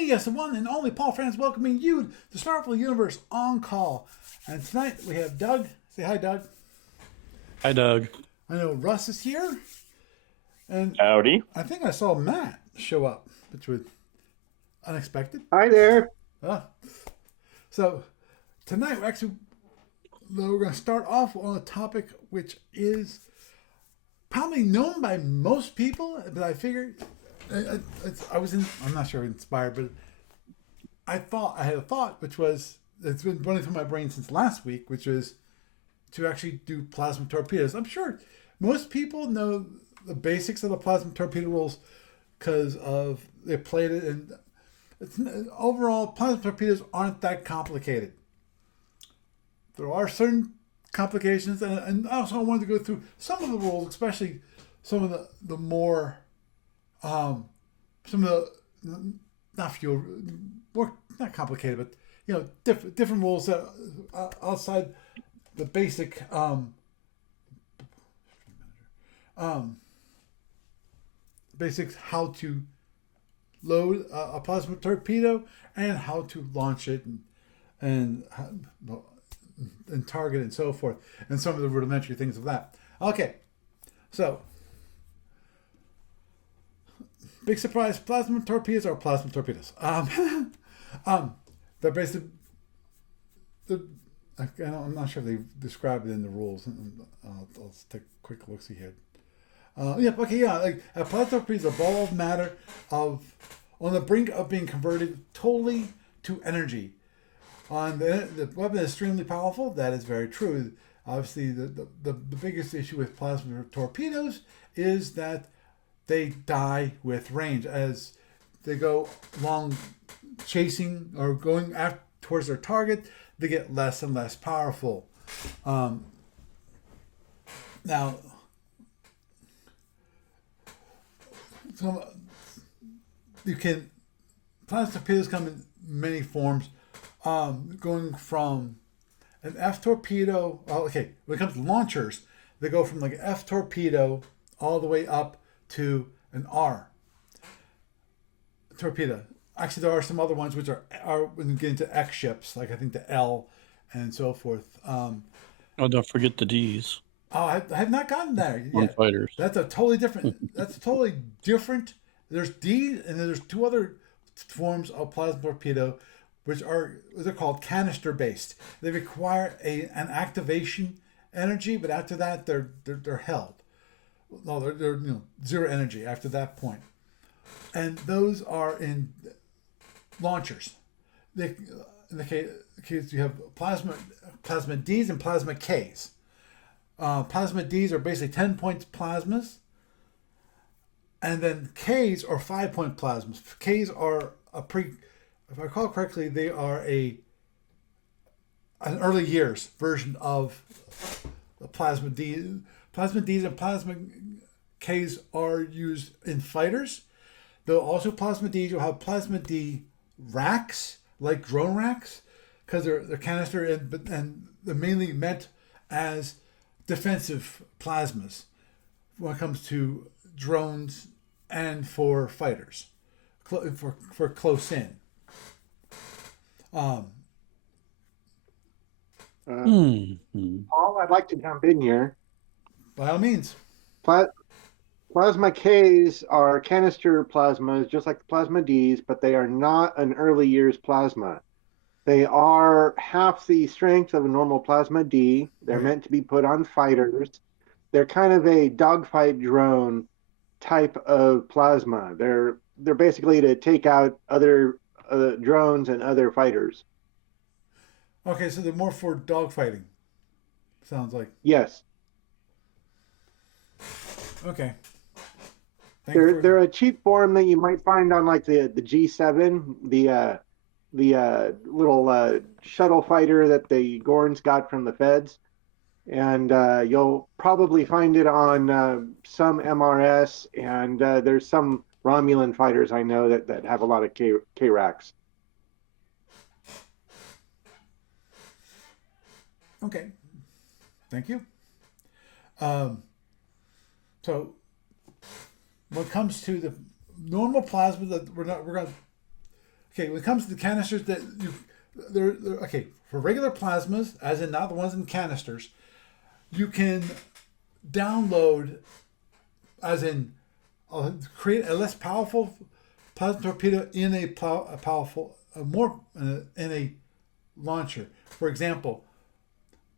me, yes, the one and only Paul Franz, welcoming you to Starfleet Universe on call. And tonight we have Doug. Say hi, Doug. Hi, Doug. I know Russ is here, and Howdy. I think I saw Matt show up, which was unexpected. Hi there. Ah. So tonight we're going to start off on a topic which is probably known by most people, but I figured I'm not sure inspired, but I had a thought which was it's been running through my brain since last week, which is to actually do plasma torpedoes. I'm sure most people know the basics of the plasma torpedo rules because of they played it, and overall plasma torpedoes aren't that complicated. There are certain complications, and also I wanted to go through some of the rules, especially some of the more some of the not complicated, but different rules that outside the basic basics, how to load a plasma torpedo and how to launch it and target and so forth, and some of the rudimentary things of that. Okay, so big surprise: plasma torpedoes are plasma torpedoes. They're basically I'm not sure if they describe it in the rules. I'll take a quick look see here. Like a plasma torpedo is a ball of matter on the brink of being converted totally to energy. The weapon is extremely powerful. That is very true. Obviously, the biggest issue with plasma torpedoes is that they die with range as they go along chasing or going towards their target. They get less and less powerful. Now, plasma torpedoes come in many forms. Going from an F torpedo. When it comes to launchers, they go from like an F torpedo all the way up to an R torpedo. Actually, there are some other ones which are when you get into X ships, like I think the L and so forth. Don't forget the D's. I have not gotten there On yet. fighters. That's a totally different. That's totally different. There's D, and then there's two other forms of plasma torpedo, which they're called canister based. They require an activation energy, but after that they're held. No, they're zero energy after that point, and those are in launchers. In the case you have plasma Ds and plasma Ks. Plasma Ds are basically 10 points plasmas, and then Ks are 5-point plasmas. Ks are if I recall correctly, they are an early years version of the plasma D. Plasma Ds and plasma Ks are used in fighters. Though also plasma Ds, you'll have plasma D racks, like drone racks, because they're canister and they're mainly meant as defensive plasmas when it comes to drones and for fighters, for close in. Paul, I'd like to jump in here. By all means. Plasma Ks are canister plasmas, just like the plasma Ds, but they are not an early years plasma. They are half the strength of a normal plasma D. They're meant to be put on fighters. They're kind of a dogfight drone type of plasma. They're basically to take out other drones and other fighters. Okay, so they're more for dogfighting. Sounds like. Yes. Okay. They're a cheap form that you might find on like the G7, the little shuttle fighter that the Gorns got from the Feds, and you'll probably find it on some MRS, and there's some Romulan fighters I know that have a lot of K-racks. Okay. Thank you. So when it comes to the normal plasma that we're going to okay, when it comes to the canisters that they're okay for regular plasmas, as in not the ones in canisters, you can download, as in create a less powerful plasma torpedo in a powerful, more in a launcher. For example,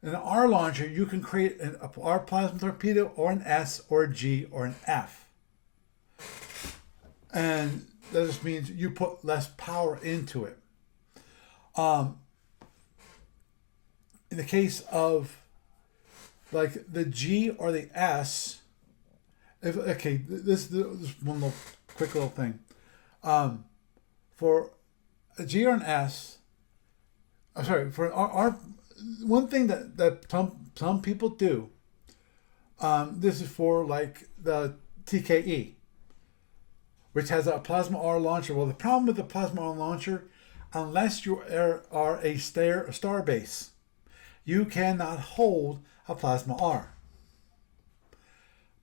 in an R launcher, you can create an R plasma torpedo or an S or a G or an F. And that just means you put less power into it. In the case of like the G or the S, this one little quick little thing. For a G or an S, I'm sorry, for our one thing that some people do, this is for like the TKE, which has a plasma R launcher. Well, the problem with the plasma R launcher, unless you are a star base, you cannot hold a plasma R.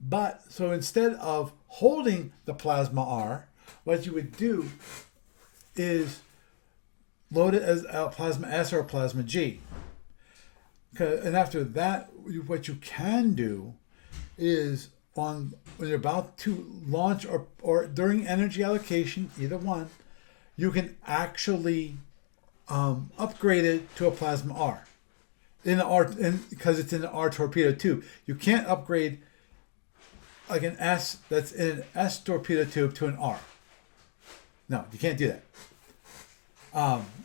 But so instead of holding the plasma R, what you would do is load it as a plasma S or a plasma G. And after that, what you can do is when you're about to launch or during energy allocation, either one, you can actually upgrade it to a plasma R. Because it's in the R torpedo tube. You can't upgrade like an S that's in an S torpedo tube to an R. No, you can't do that.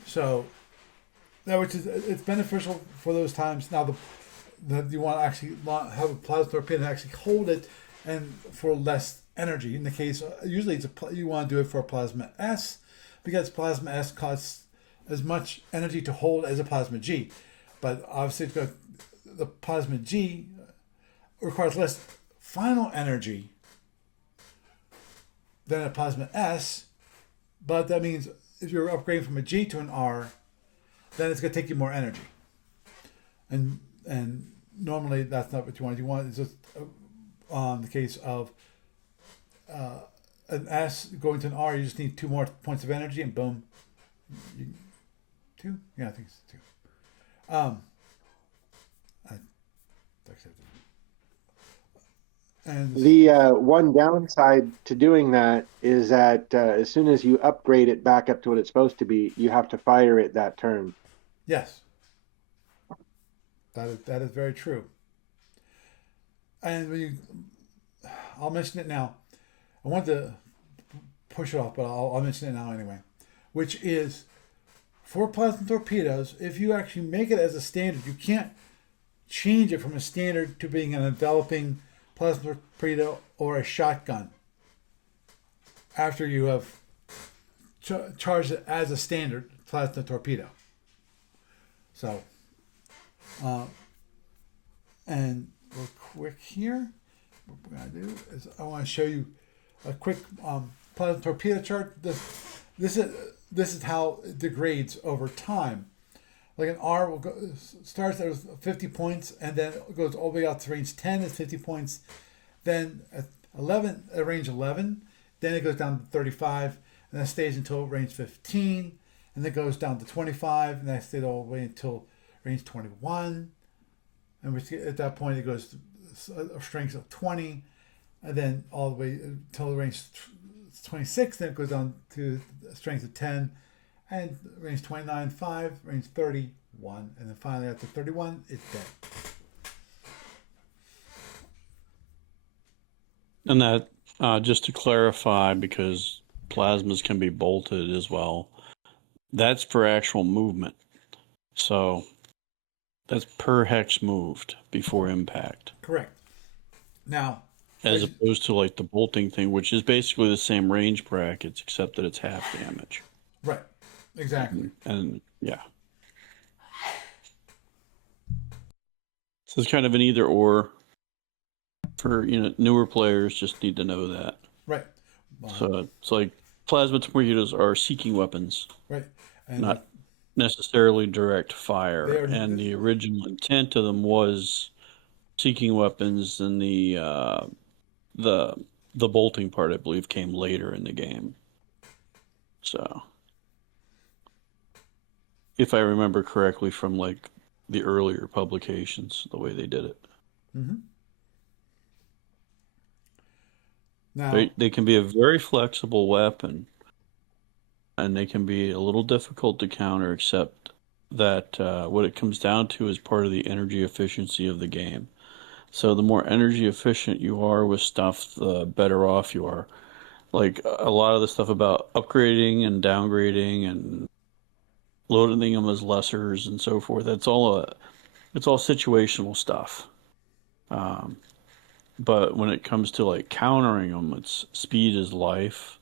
So that it's beneficial for those times. Now you want to actually have a plasma torpedo and actually hold it, and for less energy. In the case, usually you want to do it for a plasma S, because plasma S costs as much energy to hold as a plasma G. But obviously, the plasma G requires less final energy than a plasma S. But that means if you're upgrading from a G to an R, then it's going to take you more energy. And normally that's not what you want. You want it's just the case of an S going to an R, you just need 2 more points of energy, and boom, 2. Yeah, I think it's 2. And The one downside to doing that is that as soon as you upgrade it back up to what it's supposed to be, you have to fire it that turn. yes, that is very true. And I'll mention it now. I want to push it off, but I'll mention it now anyway. Which is, for plasma torpedoes, if you actually make it as a standard, you can't change it from a standard to being an enveloping plasma torpedo or a shotgun after you have charged it as a standard plasma torpedo. So, and real quick here, what we're going to do is I want to show you a quick plasma torpedo chart. This is how it degrades over time. Like an R starts at 50 points, and then it goes all the way out to range 10 is 50 points. Then at range 11, then it goes down to 35, and that stays until range 15, and then goes down to 25, and that stays all the way until range 21. And at that point, it goes to a strength of 20, and then all the way until range 26, then it goes down to a strength of 10, and range 29, 5, range 30, 1, and then finally after 31, it's dead. And that, just to clarify, because plasmas can be bolted as well, that's for actual movement. So that's per hex moved before impact. Correct. Now, as opposed to like the bolting thing, which is basically the same range brackets, except that it's half damage. Right. Exactly. And yeah. So it's kind of an either or for newer players. Just need to know that. Right. So it's like plasma torpedoes are seeking weapons, right, and not necessarily direct fire. And the original intent of them was seeking weapons, and the bolting part, I believe, came later in the game. So. if I remember correctly from like the earlier publications, the way they did it. Mm-hmm. Now, They can be a very flexible weapon, and they can be a little difficult to counter, except that what it comes down to is part of the energy efficiency of the game. So the more energy efficient you are with stuff, the better off you are. Like a lot of the stuff about upgrading and downgrading and loading them as lessers and so forth. It's all situational stuff. Um, but when it comes to like countering them, it's speed is life.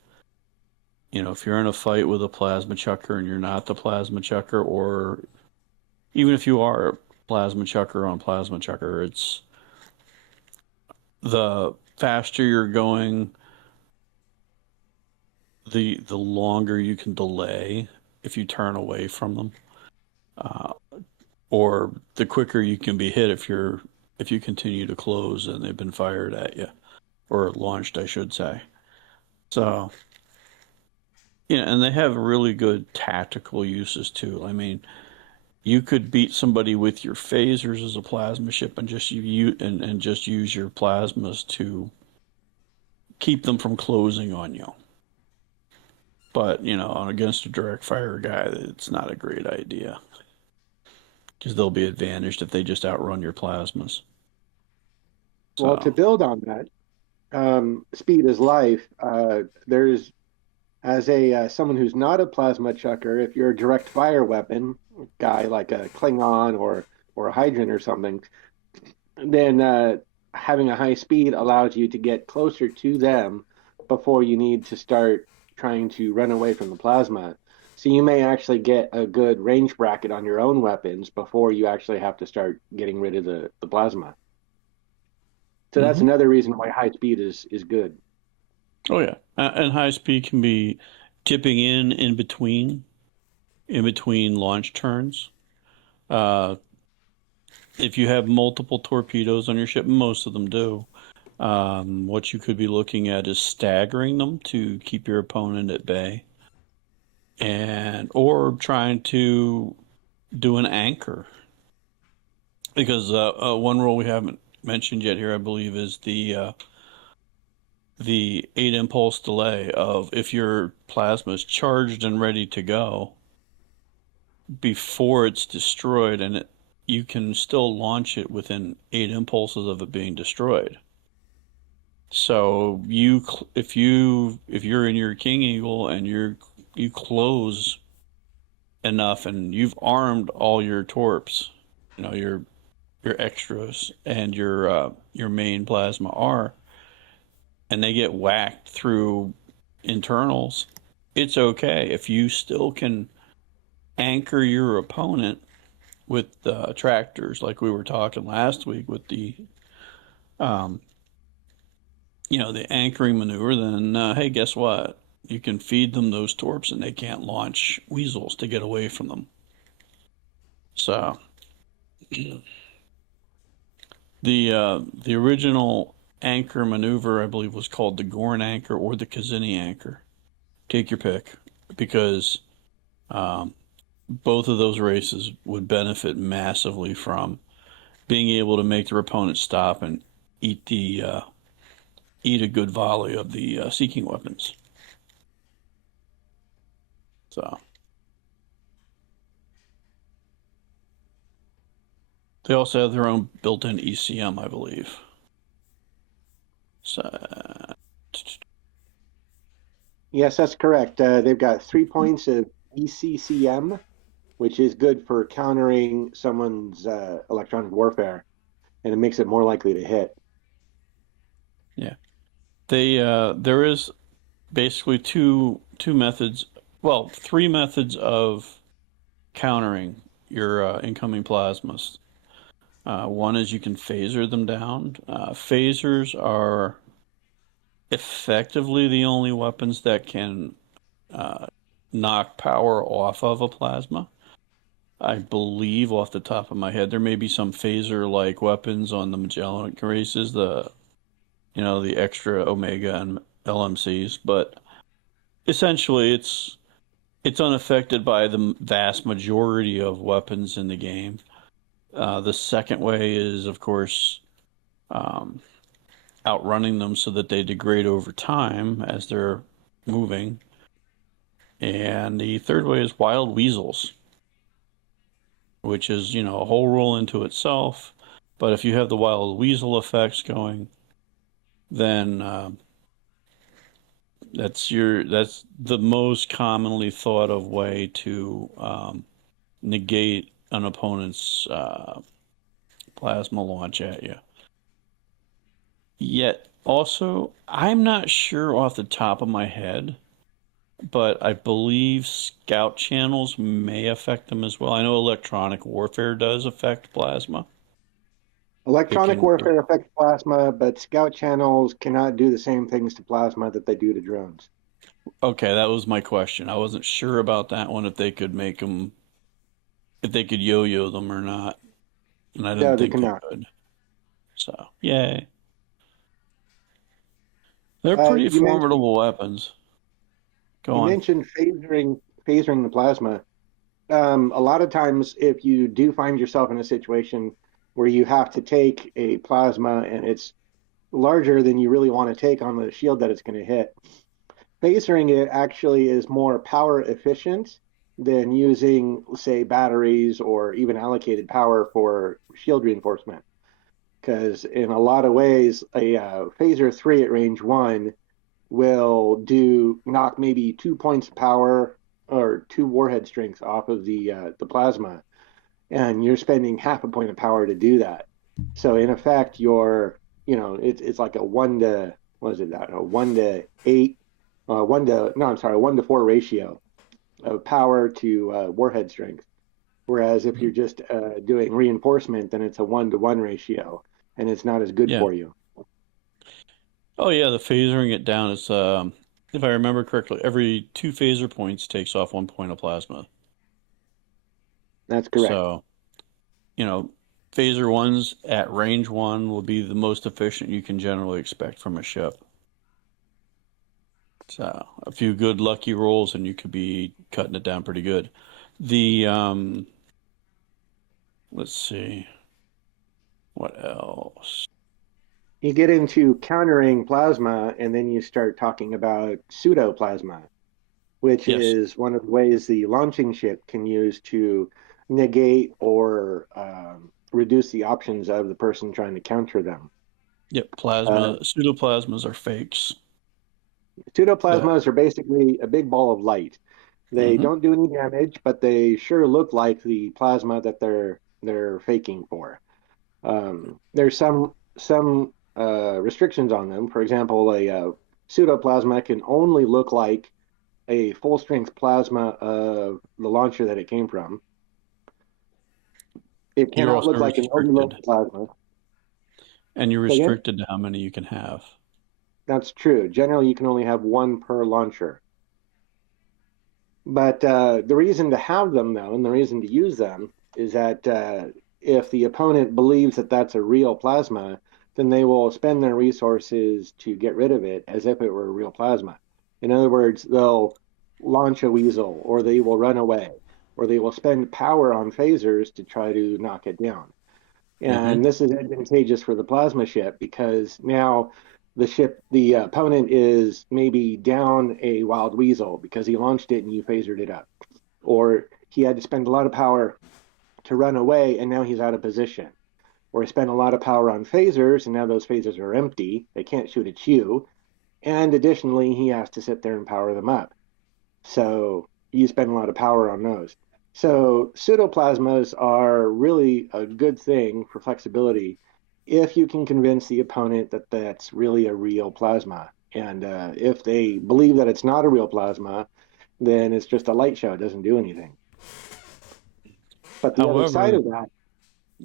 If you're in a fight with a plasma chucker and you're not the plasma chucker, or even if you are a plasma chucker on plasma chucker, it's the faster you're going, the longer you can delay if you turn away from them, uh, or the quicker you can be hit if you continue to close and they've been fired at you or launched, I should say. So, and they have really good tactical uses too. I mean, you could beat somebody with your phasers as a plasma ship and just use your plasmas to keep them from closing on you. But against a direct fire guy, it's not a great idea because they'll be advantaged if they just outrun your plasmas. Well, to So, build on that, speed is life. There's as a someone who's not a plasma chucker, if you're a direct fire weapon guy like a Klingon or a Hydrant or something, then having a high speed allows you to get closer to them before you need to start trying to run away from the plasma. So you may actually get a good range bracket on your own weapons before you actually have to start getting rid of the plasma. So that's mm-hmm. another reason why high speed is good. Oh yeah, and high speed can be tipping in between launch turns. Uh, if you have multiple torpedoes on your ship, most of them do. What you could be looking at is staggering them to keep your opponent at bay, and or trying to do an anchor. Because one rule we haven't mentioned yet here, I believe, is the 8 impulse delay of if your plasma is charged and ready to go before it's destroyed, and you can still launch it within 8 impulses of it being destroyed. So if you're in your King Eagle and you close enough and you've armed all your torps, your extras and your main plasma are, and they get whacked through internals, it's okay if you still can anchor your opponent with tractors, like we were talking last week with um, the anchoring maneuver. Then hey, guess what? You can feed them those torps, and they can't launch weasels to get away from them. So the original anchor maneuver, I believe, was called the Gorn anchor or the Kazini anchor. Take your pick, because um, both of those races would benefit massively from being able to make their opponent stop and eat eat a good volley of the seeking weapons. So they also have their own built-in ECM, I believe. So Yes, that's correct. They've got 3 points of ECCM, which is good for countering someone's electronic warfare, and it makes it more likely to hit. yeah, there is basically two methods, well, three methods of countering your incoming plasmas. One is you can phaser them down. Phasers are effectively the only weapons that can knock power off of a plasma. I believe off the top of my head, there may be some phaser-like weapons on the Magellanic races, the extra Omega and LMCs, but essentially It's unaffected by the vast majority of weapons in the game. The second way is, of course, um, outrunning them so that they degrade over time as they're moving. And the third way is wild weasels, which is, a whole rule into itself. But if you have the wild weasel effects going, then that's the most commonly thought of way to negate an opponent's plasma launch at you. Yet, also, I'm not sure off the top of my head, but I believe scout channels may affect them as well. I know electronic warfare does affect plasma. It Electronic can. warfare affects plasma, but scout channels cannot do the same things to plasma that they do to drones. Okay, that was my question. I wasn't sure about that one, if they could make them, if they could yo-yo them or not, and I No, didn't they think they cannot. could. So, yay. They're pretty You mentioned formidable weapons. Go you on. mentioned phasering the plasma. A lot of times, if you do find yourself in a situation where you have to take a plasma and it's larger than you really want to take on the shield that it's going to hit, phasering it actually is more power efficient than using, say, batteries or even allocated power for shield reinforcement. Because in a lot of ways, a phaser 3 at range 1 will do knock maybe 2 points of power or two warhead strengths off of the plasma, and you're spending half a point of power to do that. So in effect, it's like a one to what is it that a 1 to 8, 1 to no, I'm sorry, 1 to 4 ratio of power to warhead strength. Whereas if you're just doing reinforcement, then it's a 1 to 1 ratio, and it's not as good Yeah. for you. Oh yeah, the phasering it down is, if I remember correctly, every 2 phaser points takes off 1 point of plasma. That's correct. So, you know, phaser ones at range 1 will be the most efficient you can generally expect from a ship. So, a few good lucky rolls and you could be cutting it down pretty good. The let's see, what else? You get into countering plasma, and then you start talking about pseudoplasma, which Yes. is one of the ways the launching ship can use to negate or reduce the options of the person trying to counter them. Yep, Uh, pseudoplasmas are fakes. Go Pseudoplasmas are basically a big ball of light. They ahead. don't do any damage, but they sure look like the plasma that they're faking for. There's some restrictions on them. For example, a pseudoplasma can only look like a full strength plasma of the launcher that it came from. It You're cannot also look like an restricted, overload plasma. and you're So again, restricted to how many you can have. that's true. Generally, you can only have one per launcher. But the reason to have them, though, and the reason to use them is that if the opponent believes that that's a real plasma, then they will spend their resources to get rid of it as if it were a real plasma. In other words, they'll launch a weasel, or they will run away, or they will spend power on phasers to try to knock it down. Hmm. And this is advantageous for the plasma ship because now the opponent is maybe down a wild weasel because he launched it and you phasered it up. Or he had to spend a lot of power to run away and now he's out of position. Or he spent a lot of power on phasers and now those phasers are empty. They can't shoot at you. And additionally, he has to sit there and power them up. So you spend a lot of power on those. So pseudoplasmas are really a good thing for flexibility if you can convince the opponent that that's really a real plasma. And if they believe that it's not a real plasma, then it's just a light show. It doesn't do anything. But However,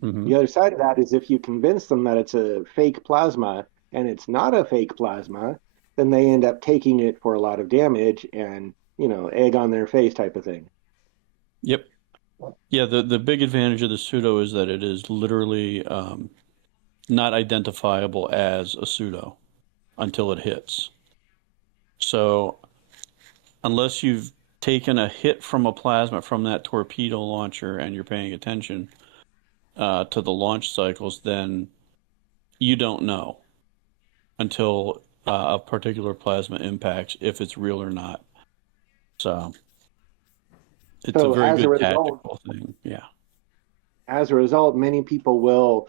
hmm the other side of that is if you convince them that it's a fake plasma and it's not a fake plasma, then they end up taking it for a lot of damage and, egg on their face type of thing. yep, yeah. The big advantage of the pseudo is that it is literally not identifiable as a pseudo until it hits. So unless you've taken a hit from a plasma from that torpedo launcher and you're paying attention to the launch cycles, then you don't know until a particular plasma impacts if it's real or not. So it's a So very good tactical thing. Yeah. as a result, many people will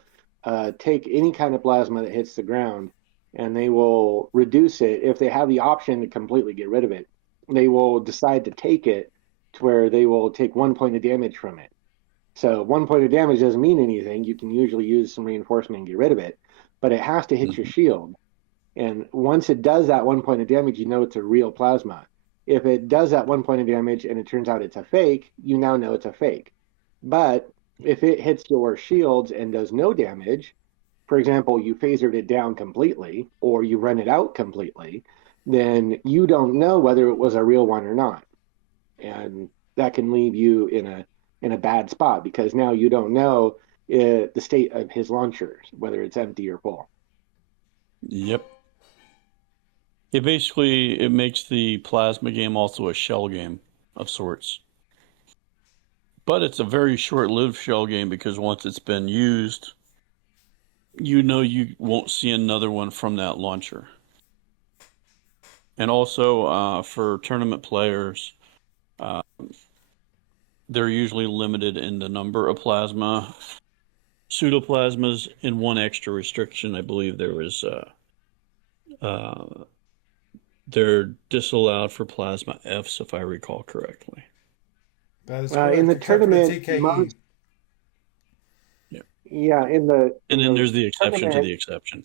take any kind of plasma that hits the ground and they will reduce it. If they have the option to completely get rid of it, they will decide to take it to where they will take 1 point of damage from it. So 1 point of damage doesn't mean anything. You can usually use some reinforcement and get rid of it, but it has to hit your Mhm. shield. And once it does that 1 point of damage, you know it's a real plasma. If it does that 1 point of damage and it turns out it's a fake, you now know it's a fake. But if it hits your shields and does no damage, for example, you phasered it down completely or you run it out completely, then you don't know whether it was a real one or not. And that can leave you in a bad spot because now you don't know the state of his launchers, whether it's empty or full. Yep. It makes the plasma game also a shell game of sorts. But it's a very short-lived shell game because once it's been used, you know you won't see another one from that launcher. And also for tournament players, uh, they're usually limited in the number of plasma pseudoplasmas, and one extra restriction. I believe there was uh, they're disallowed for plasma Fs, if I recall correctly. That is In correct, the except for the tournament, TKE. Yeah. yeah, And in then the there's the exception to tournament, the exception.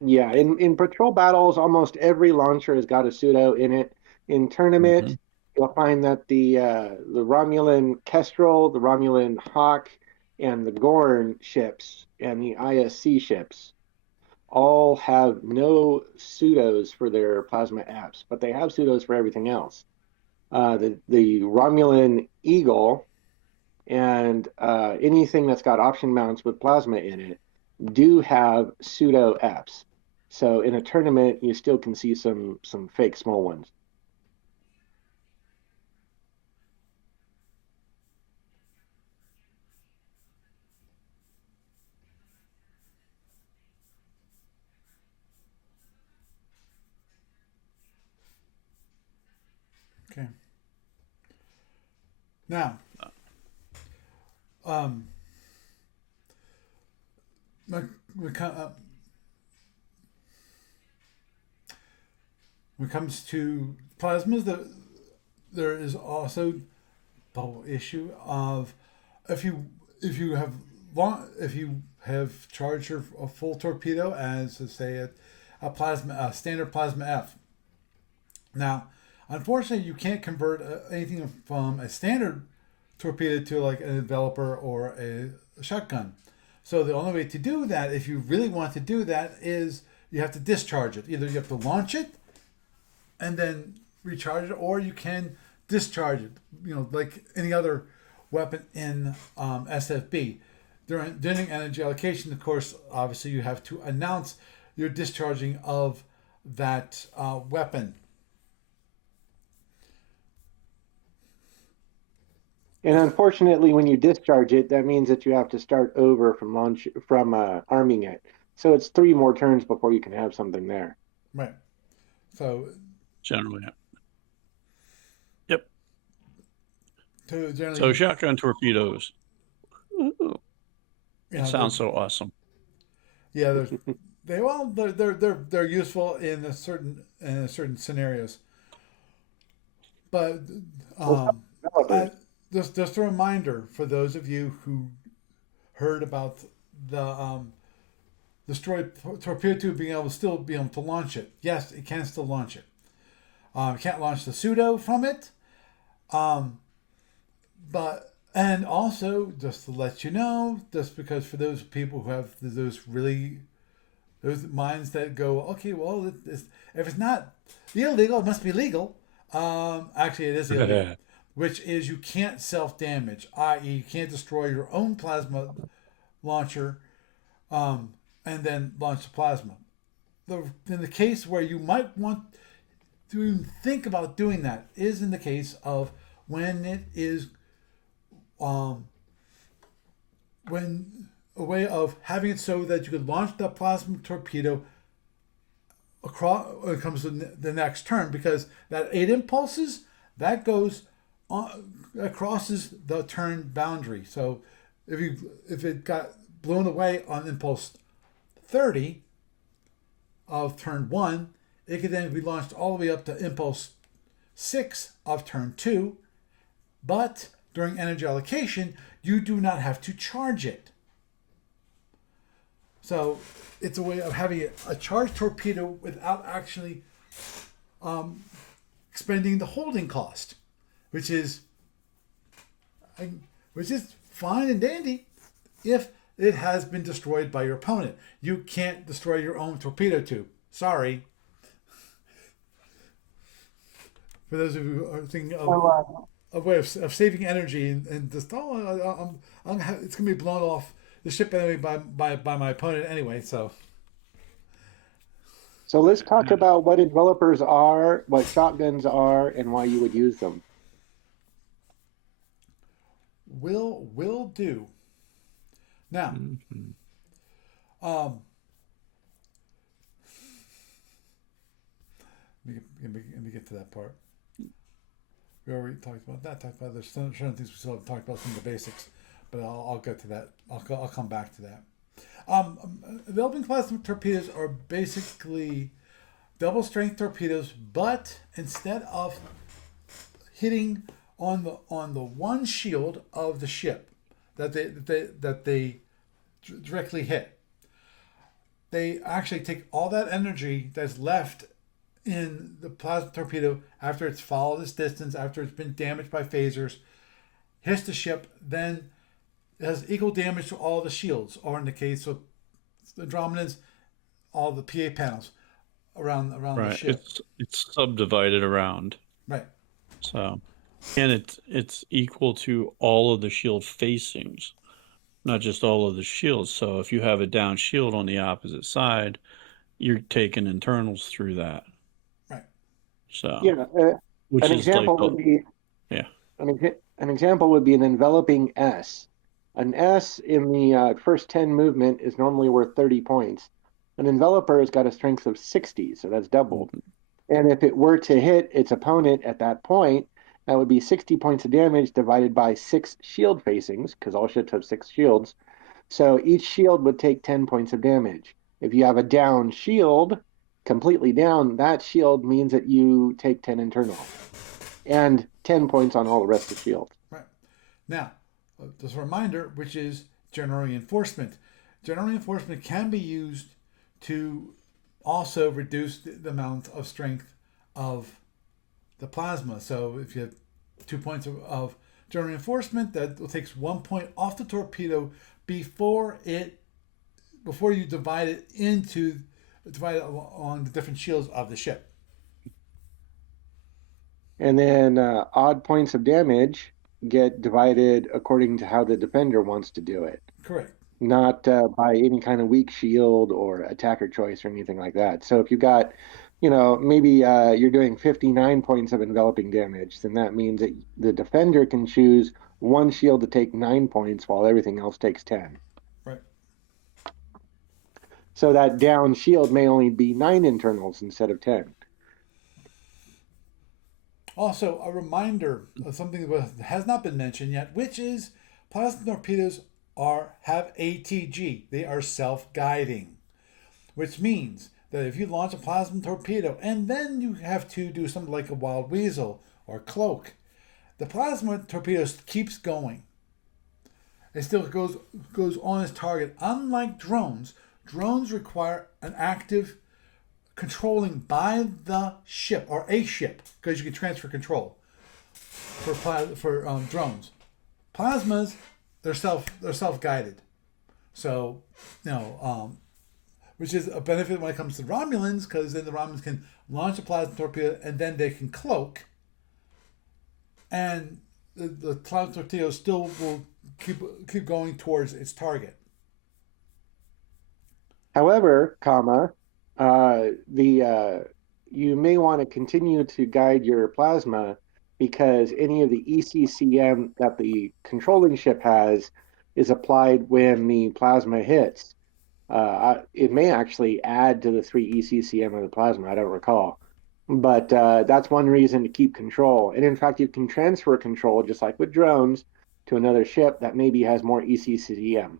yeah, in patrol battles, almost every launcher has got a pseudo in it. In Mm-hmm. tournament, you'll find that the Romulan Kestrel, the Romulan Hawk, and the Gorn ships and the ISC ships all have no pseudos for their plasma apps, but they have pseudos for everything else. The Romulan Eagle and anything that's got option mounts with plasma in it do have pseudo apps. So in a tournament, you still can see some fake small ones. Okay. Now, um, when it comes to plasmas, there is also the whole issue of if you if you have if you have charged your a full torpedo as say a plasma a standard plasma F. Now, unfortunately, you can't convert anything from a standard torpedo to like a developer or a shotgun. So the only way to do that, if you really want to do that, is you have to discharge it. Either you have to launch it and then recharge it, or you can discharge it. You know, like any other weapon in SFB. During energy allocation, of course, obviously you have to announce your discharging of that weapon. And unfortunately, when you discharge it, that means that you have to start over from arming it. So it's 3 more turns before you can have something there. Right. So Generally, yeah. Yep. to So generally, shotgun torpedoes. Ooh, you it know, sounds so awesome. yeah, they're useful in a certain scenarios. But Well, um, developers. I, just a reminder for those of you who heard about the destroyed torpedo tube being able to still be able to launch it. Yes, it can still launch it. You can't launch the pseudo from it. Um, but and also just to let you know, just because for those people who have those minds that go, okay, well, if it's not illegal, it must be legal. Actually, it is illegal, which is you can't self damage, i.e., you can't destroy your own plasma launcher and then launch the plasma. In the case where you might want, to even think about doing that is in the case of when it is um, when a way of having it so that you could launch the plasma torpedo across when it comes to the next turn, because that 8 impulses that goes on, that crosses the turn boundary. So if it got blown away on impulse 30 of turn 1, it could then be launched all the way up to impulse 6 of turn 2, but during energy allocation you do not have to charge it. So it's a way of having a charged torpedo without actually expending the holding cost, which is fine and dandy if it has been destroyed by your opponent. You can't destroy your own torpedo tube. Sorry. For those of you who are thinking of a way of saving energy and just it's gonna be blown off the ship anyway by my opponent anyway. So let's talk about what envelopers are, what shotguns are, and why you would use them. Will do. Now, let me get to that part. We already talked about that. Talked about there's certain things we still haven't talked about, some of the basics, but I'll get to that. I'll come back to that. Developing plasma torpedoes are basically double strength torpedoes, but instead of hitting on the one shield of the ship that they directly hit, they actually take all that energy that's left in the plasma torpedo after it's followed its distance, after it's been damaged by phasers, hits the ship, then it has equal damage to all the shields, or in the case of the Andromedans, all the PA panels around Right. the ship. It's subdivided around. Right. So, and it's equal to all of the shield facings, not just all of the shields. So if you have a down shield on the opposite side, you're taking internals through that. Right. So Yeah, which an is like example would be yeah. an example would be an enveloping S. An S in the first 10 movement is normally worth 30 points. An enveloper has got a strength of 60, so that's doubled. And if it were to hit its opponent at that point, that would be 60 points of damage divided by 6 shield facings, because all ships have 6 shields. So each shield would take 10 points of damage. If you have a down shield, completely down, that shield means that you take 10 internal and 10 points on all the rest of the shield. Right. Now, just a reminder, which is general reinforcement. General reinforcement can be used to also reduce the amount of strength of the plasma. So if you have 2 points of general reinforcement, that takes 1 point off the torpedo before you divide it along the different shields of the ship. And then odd points of damage get divided according to how the defender wants to do it. Correct. Not by any kind of weak shield or attacker choice or anything like that. So if you got, maybe you're doing 59 points of enveloping damage, then that means that the defender can choose one shield to take 9 points while everything else takes 10. Right. So that down shield may only be 9 internals instead of 10. Also, a reminder of something that has not been mentioned yet, which is plasma torpedoes have ATG. They are self-guiding, which means that if you launch a plasma torpedo and then you have to do something like a wild weasel or cloak, the plasma torpedo keeps going. It still goes on its target. Unlike drones require an active controlling by the ship or a ship, because you can transfer control for drones. Plasmas, they're self-guided, so which is a benefit when it comes to Romulans, because then the Romulans can launch a plasma torpedo and then they can cloak, and the plasma torpedo still will keep going towards its target. However, the you may want to continue to guide your plasma because any of the ECCM that the controlling ship has is applied when the plasma hits. It may actually add to the 3 ECCM of the plasma, I don't recall. But that's one reason to keep control. And in fact, you can transfer control, just like with drones, to another ship that maybe has more ECCM.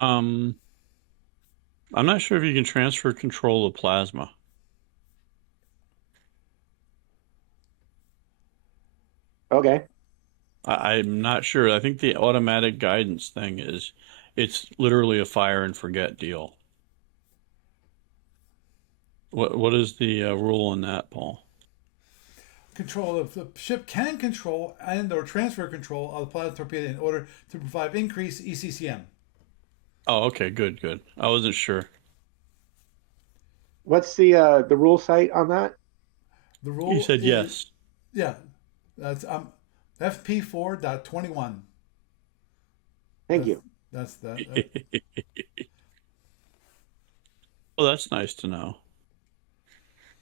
I'm not sure if you can transfer control of plasma. Okay. I'm not sure. I think the automatic guidance thing it's literally a fire and forget deal. What is the rule on that, Paul? Control of the ship can control and or transfer control of the plasma torpedo in order to provide increased ECCM. Oh, okay, good, good. I wasn't sure. What's the rule site on that? The You rule said is, yes. yeah, that's FP4.21. Thank That's you. that's that. Well, that's nice to know.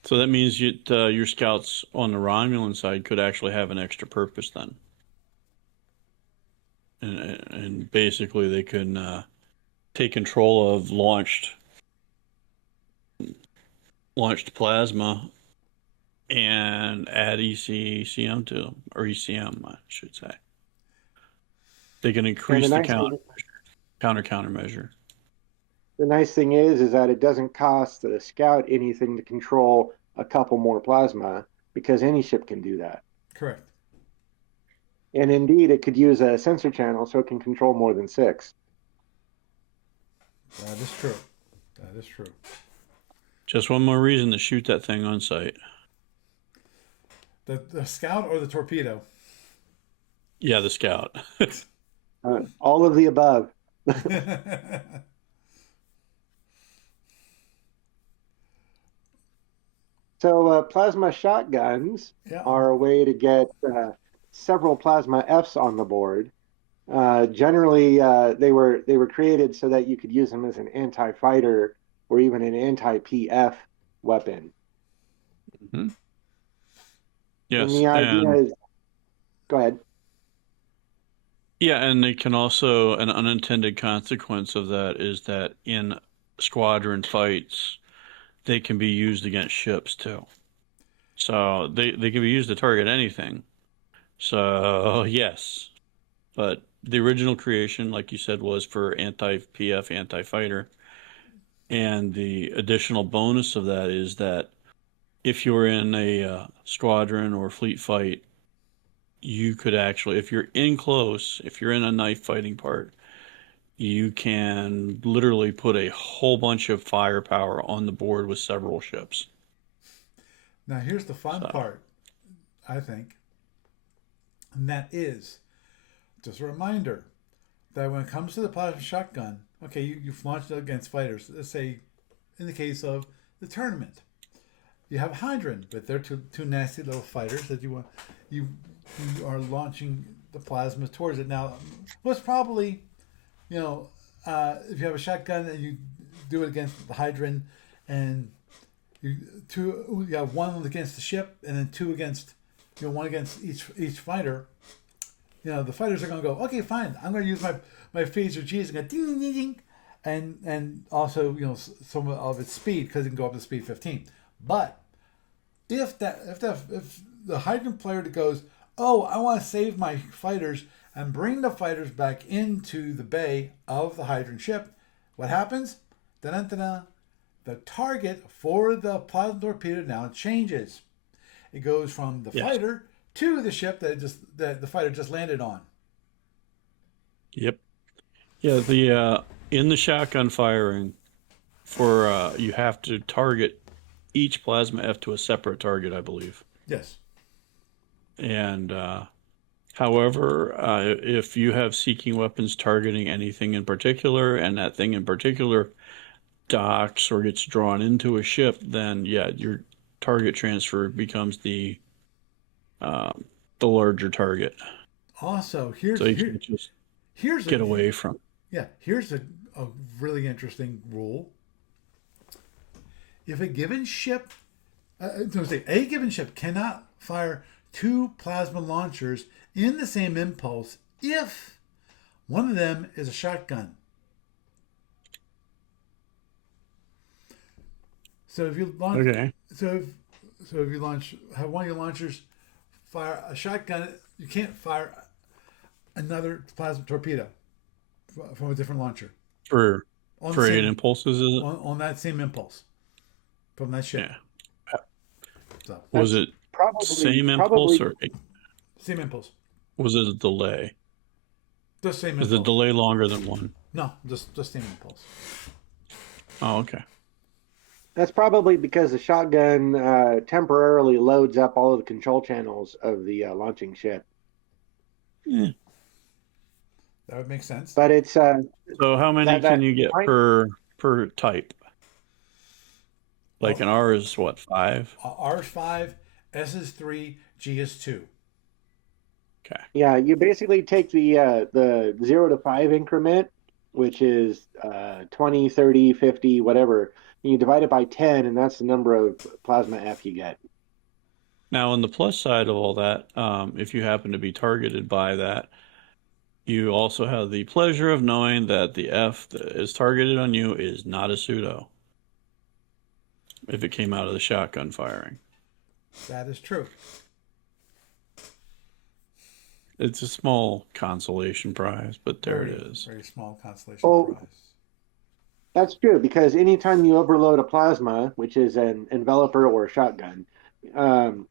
So that means your scouts on the Romulan side could actually have an extra purpose then, and basically they can take control of launched plasma and add ECCM to them, or ECM, I should say. They can And increase the countermeasure. the nice thing is that it doesn't cost the scout anything to control a couple more plasma because any ship can do that. Correct. And indeed, it could use a sensor channel so it can control more than 6. That is true. That is true. Just one more reason to shoot that thing on sight. The scout or the torpedo? Yeah, the scout. All of the above. So plasma shotguns Yeah. are a way to get several plasma Fs on the board. Generally, they were created so that you could use them as an anti-fighter or even an anti-PF weapon. Mm-hmm. And Yes, the idea and is, go ahead. yeah, and they can also, an unintended consequence of that is that in squadron fights, they can be used against ships too. So they can be used to target anything. So yes, but the original creation, like you said, was for anti-PF, anti-fighter. And the additional bonus of that is that if you're in a squadron or fleet fight, you could actually, if you're in close, if you're in a knife fighting part, you can literally put a whole bunch of firepower on the board with several ships. Now here's the fun So, part, I think, and that is just a reminder that when it comes to the plasma shotgun, okay, you've launched it against fighters. Let's say, in the case of the tournament, you have Hydran, but they're two nasty little fighters that you you are launching the plasma towards it. Now, most probably, you know, if you have a shotgun and you do it against the Hydran, and you have one against the ship, and then two against, one against each fighter. The fighters are going to go, okay, fine. I'm going to use my phaser G's and go ding ding ding, and also some of its speed because it can go up to speed 15. But if the Hydran player that goes, oh, I want to save my fighters and bring the fighters back into the bay of the Hydran ship, what happens? Da-da-da-da. The target for the plasma torpedo now changes. It goes from the yes. fighter to the ship that the fighter just landed on. Yep. Yeah, the in the shotgun firing for you have to target each plasma F to a separate target, I believe. Yes. And however, if you have seeking weapons targeting anything in particular, and that thing in particular docks or gets drawn into a ship, then yeah, your target transfer becomes the larger target. Also, So you can just here's get away from. here's a really interesting rule. if a given ship, a given ship cannot fire two plasma launchers in the same impulse if one of them is a shotgun. So if you launch, Okay. if you have one of your launchers fire a shotgun, you can't fire another plasma torpedo from a different launcher For on the for 8 same impulses, is it? on that same impulse from that ship. Yeah. So Was That's it probably same impulse probably or same impulse, was it a delay? just same Is the impulse. delay longer than one? No, just same impulse. Oh, okay. that's probably because the shotgun temporarily loads up all of the control channels of the launching ship. Yeah. That would make sense. But it's So how many can you get per type? Like an R is what, 5? R is 5, S is 3, G is 2. Okay. Yeah, you basically take the 0 to 5 increment, which is 20, 30, 50, whatever, and you divide it by 10, and that's the number of plasma F you get. Now, on the plus side of all that, if you happen to be targeted by that, you also have the pleasure of knowing that the F that is targeted on you is not a pseudo if it came out of the shotgun firing. That is true. It's a small consolation prize, but there Very, it is. very small consolation Oh, prize. that's true, because anytime you overload a plasma, which is an enveloper or a shotgun,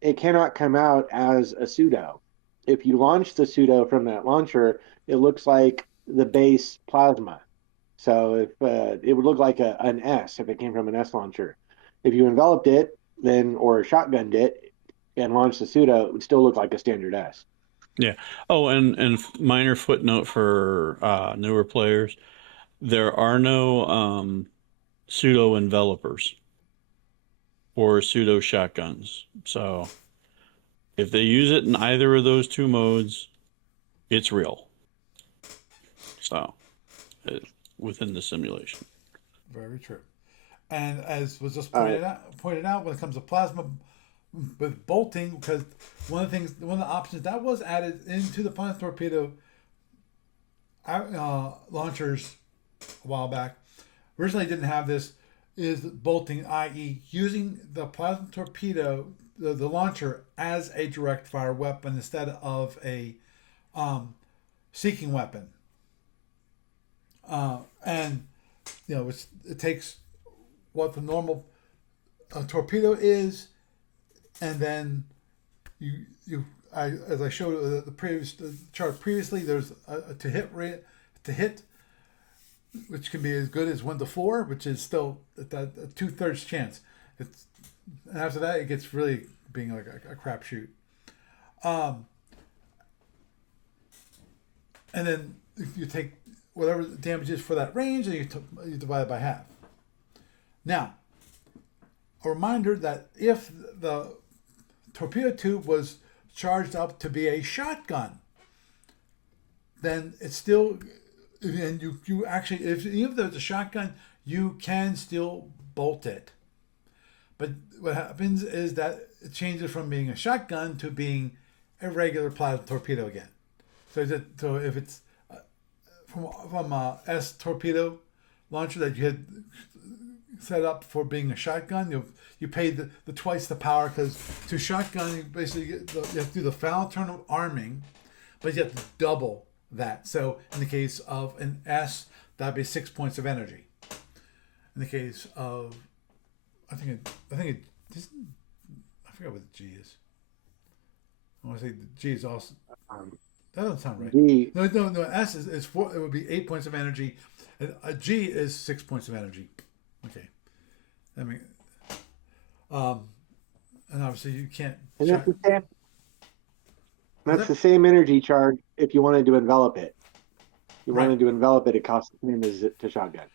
it cannot come out as a pseudo. If you launch the pseudo from that launcher, it looks like the base plasma. So if it would look like an S if it came from an S launcher. If you enveloped it, then or shotgunned it and launched the pseudo, it would still look like a standard S. Yeah. Oh, and minor footnote for newer players: there are no pseudo envelopers or pseudo shotguns. So if they use it in either of those two modes, it's real. So within the simulation. Very true. And as was just Uh, pointed out, when it comes to plasma with bolting, because one of the options that was added into the plasma torpedo launchers a while back, originally didn't have this, is bolting, i.e., using the plasma torpedo, the launcher, as a direct fire weapon instead of a seeking weapon. And it takes what the normal torpedo is, and then as I showed the chart previously, there's a to hit rate, which can be as good as 1 to 4, which is still at a 2/3 chance. And after that, it gets really being like a crapshoot. And then you take whatever the damage is for that range, and you divide it by half. Now, a reminder that if the torpedo tube was charged up to be a shotgun, then it's still, and you actually, even if there's a shotgun, you can still bolt it. But what happens is that it changes from being a shotgun to being a regular plasma torpedo again. So if it's from a S torpedo launcher that you had set up for being a shotgun, you pay the twice the power, because to shotgun you basically you have to do the foul turn of arming, but you have to double that. So in the case of an S, that'd be 6 points of energy. In the case of, I forgot what the G is. I want to say the G is also. That doesn't sound right. G, No. S is 4. It would be 8 points of energy, and a G is 6 points of energy. Okay. I mean, and obviously you can't. and that's the same energy charge if you wanted to envelop it. You Right. wanted to envelop it, it costs the same as to shotgun.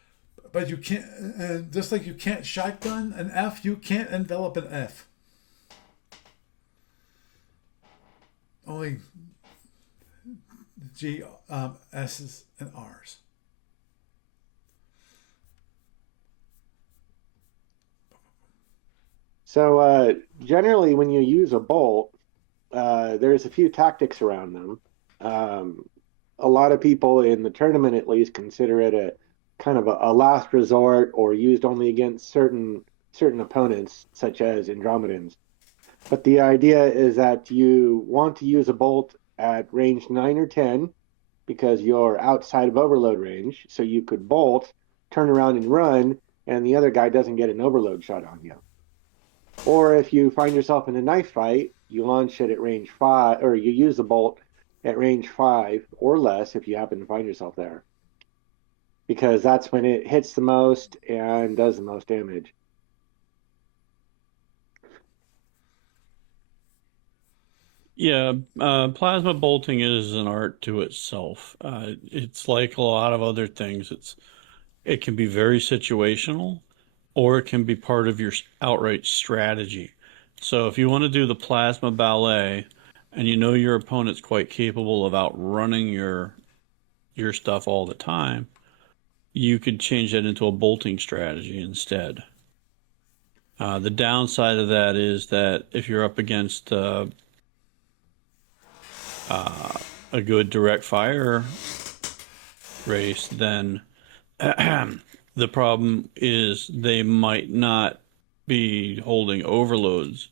But you can't, and just like you can't shotgun an F, you can't envelop an F. Only G, S's, and R's. So generally, when you use a bolt, there's a few tactics around them. Um, a lot of people in the tournament, at least, consider it a kind of a last resort or used only against certain opponents, such as Andromedans. But the idea is that you want to use a bolt at range 9 or 10 because you're outside of overload range. So you could bolt, turn around and run, and the other guy doesn't get an overload shot on you. Or if you find yourself in a knife fight, you launch it at range 5, or you use the bolt at range 5 or less if you happen to find yourself there, because that's when it hits the most and does the most damage. Yeah, plasma bolting is an art to itself. It's like a lot of other things. It can be very situational, or it can be part of your outright strategy. So if you want to do the plasma ballet, and you know your opponent's quite capable of outrunning your stuff all the time, you could change that into a bolting strategy instead. The downside of that is that if you're up against a good direct fire race, then the problem is they might not be holding overloads.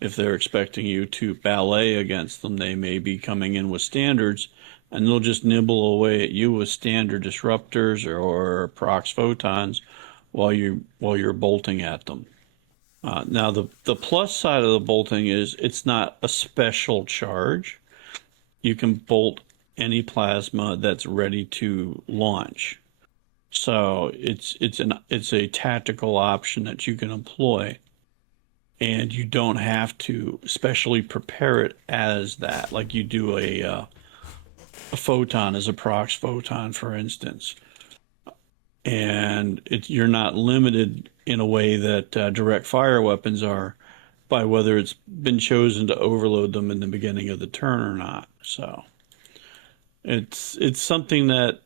If they're expecting you to ballet against them, they may be coming in with standards, and they'll just nibble away at you with standard disruptors or prox photons while you're bolting at them. Now the plus side of the bolting is it's not a special charge. You can bolt any plasma that's ready to launch. So it's a tactical option that you can employ, and you don't have to specially prepare it as that, like you do a photon as a prox photon, for instance. And you're not limited in a way that direct fire weapons are by whether it's been chosen to overload them in the beginning of the turn or not. So it's something that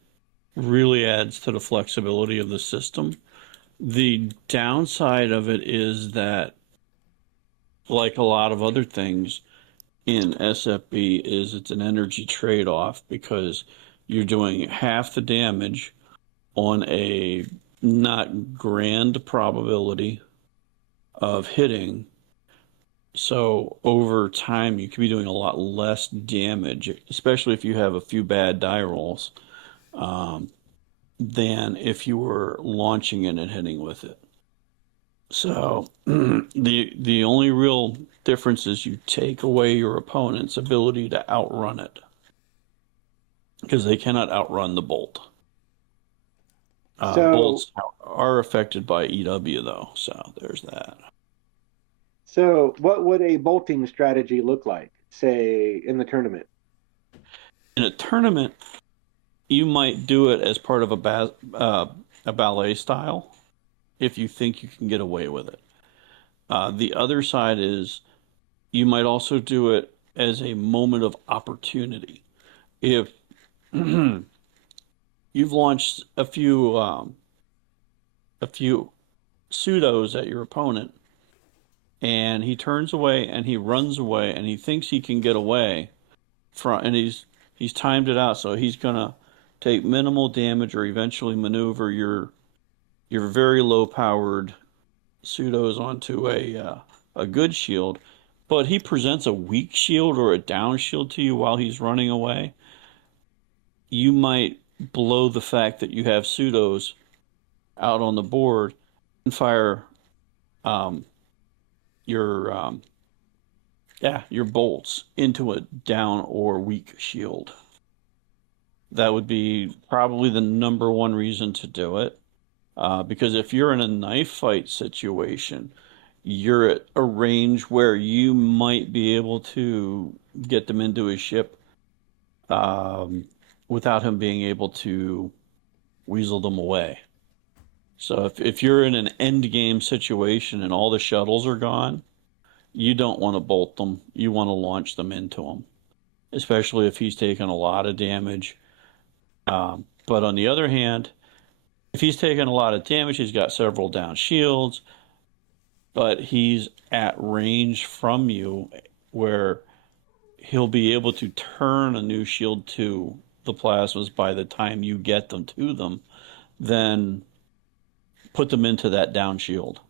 really adds to the flexibility of the system. The downside of it is that, like a lot of other things in SFB, is it's an energy trade-off because you're doing half the damage on a not grand probability of hitting. So over time, you could be doing a lot less damage, especially if you have a few bad die rolls, um, than if you were launching it and hitting with it. So the only real difference is you take away your opponent's ability to outrun it because they cannot outrun the bolt. So, Bolts are affected by EW though, so there's that. so what would a bolting strategy look like, say, in the tournament? In a tournament, you might do it as part of a ballet style if you think you can get away with it. The other side is you might also do it as a moment of opportunity. If you've launched a few pseudos at your opponent, and he turns away and he runs away and he thinks he can get away from, and he's timed it out, so he's gonna take minimal damage or eventually maneuver your very low powered pseudos onto a good shield, but he presents a weak shield or a down shield to you while he's running away. You might blow the fact that you have pseudos out on the board and fire um, your your bolts into a down or weak shield. That would be probably the number one reason to do it. Because if you're in a knife fight situation, you're at a range where you might be able to get them into his ship um, without him being able to weasel them away. So if you're in an end game situation and all the shuttles are gone, you don't want to bolt them. You want to launch them into him, especially if he's taken a lot of damage. But on the other hand, if he's taken a lot of damage, he's got several down shields. but he's at range from you where he'll be able to turn a new shield to the plasmas by the time you get them to them, then put them into that down shield.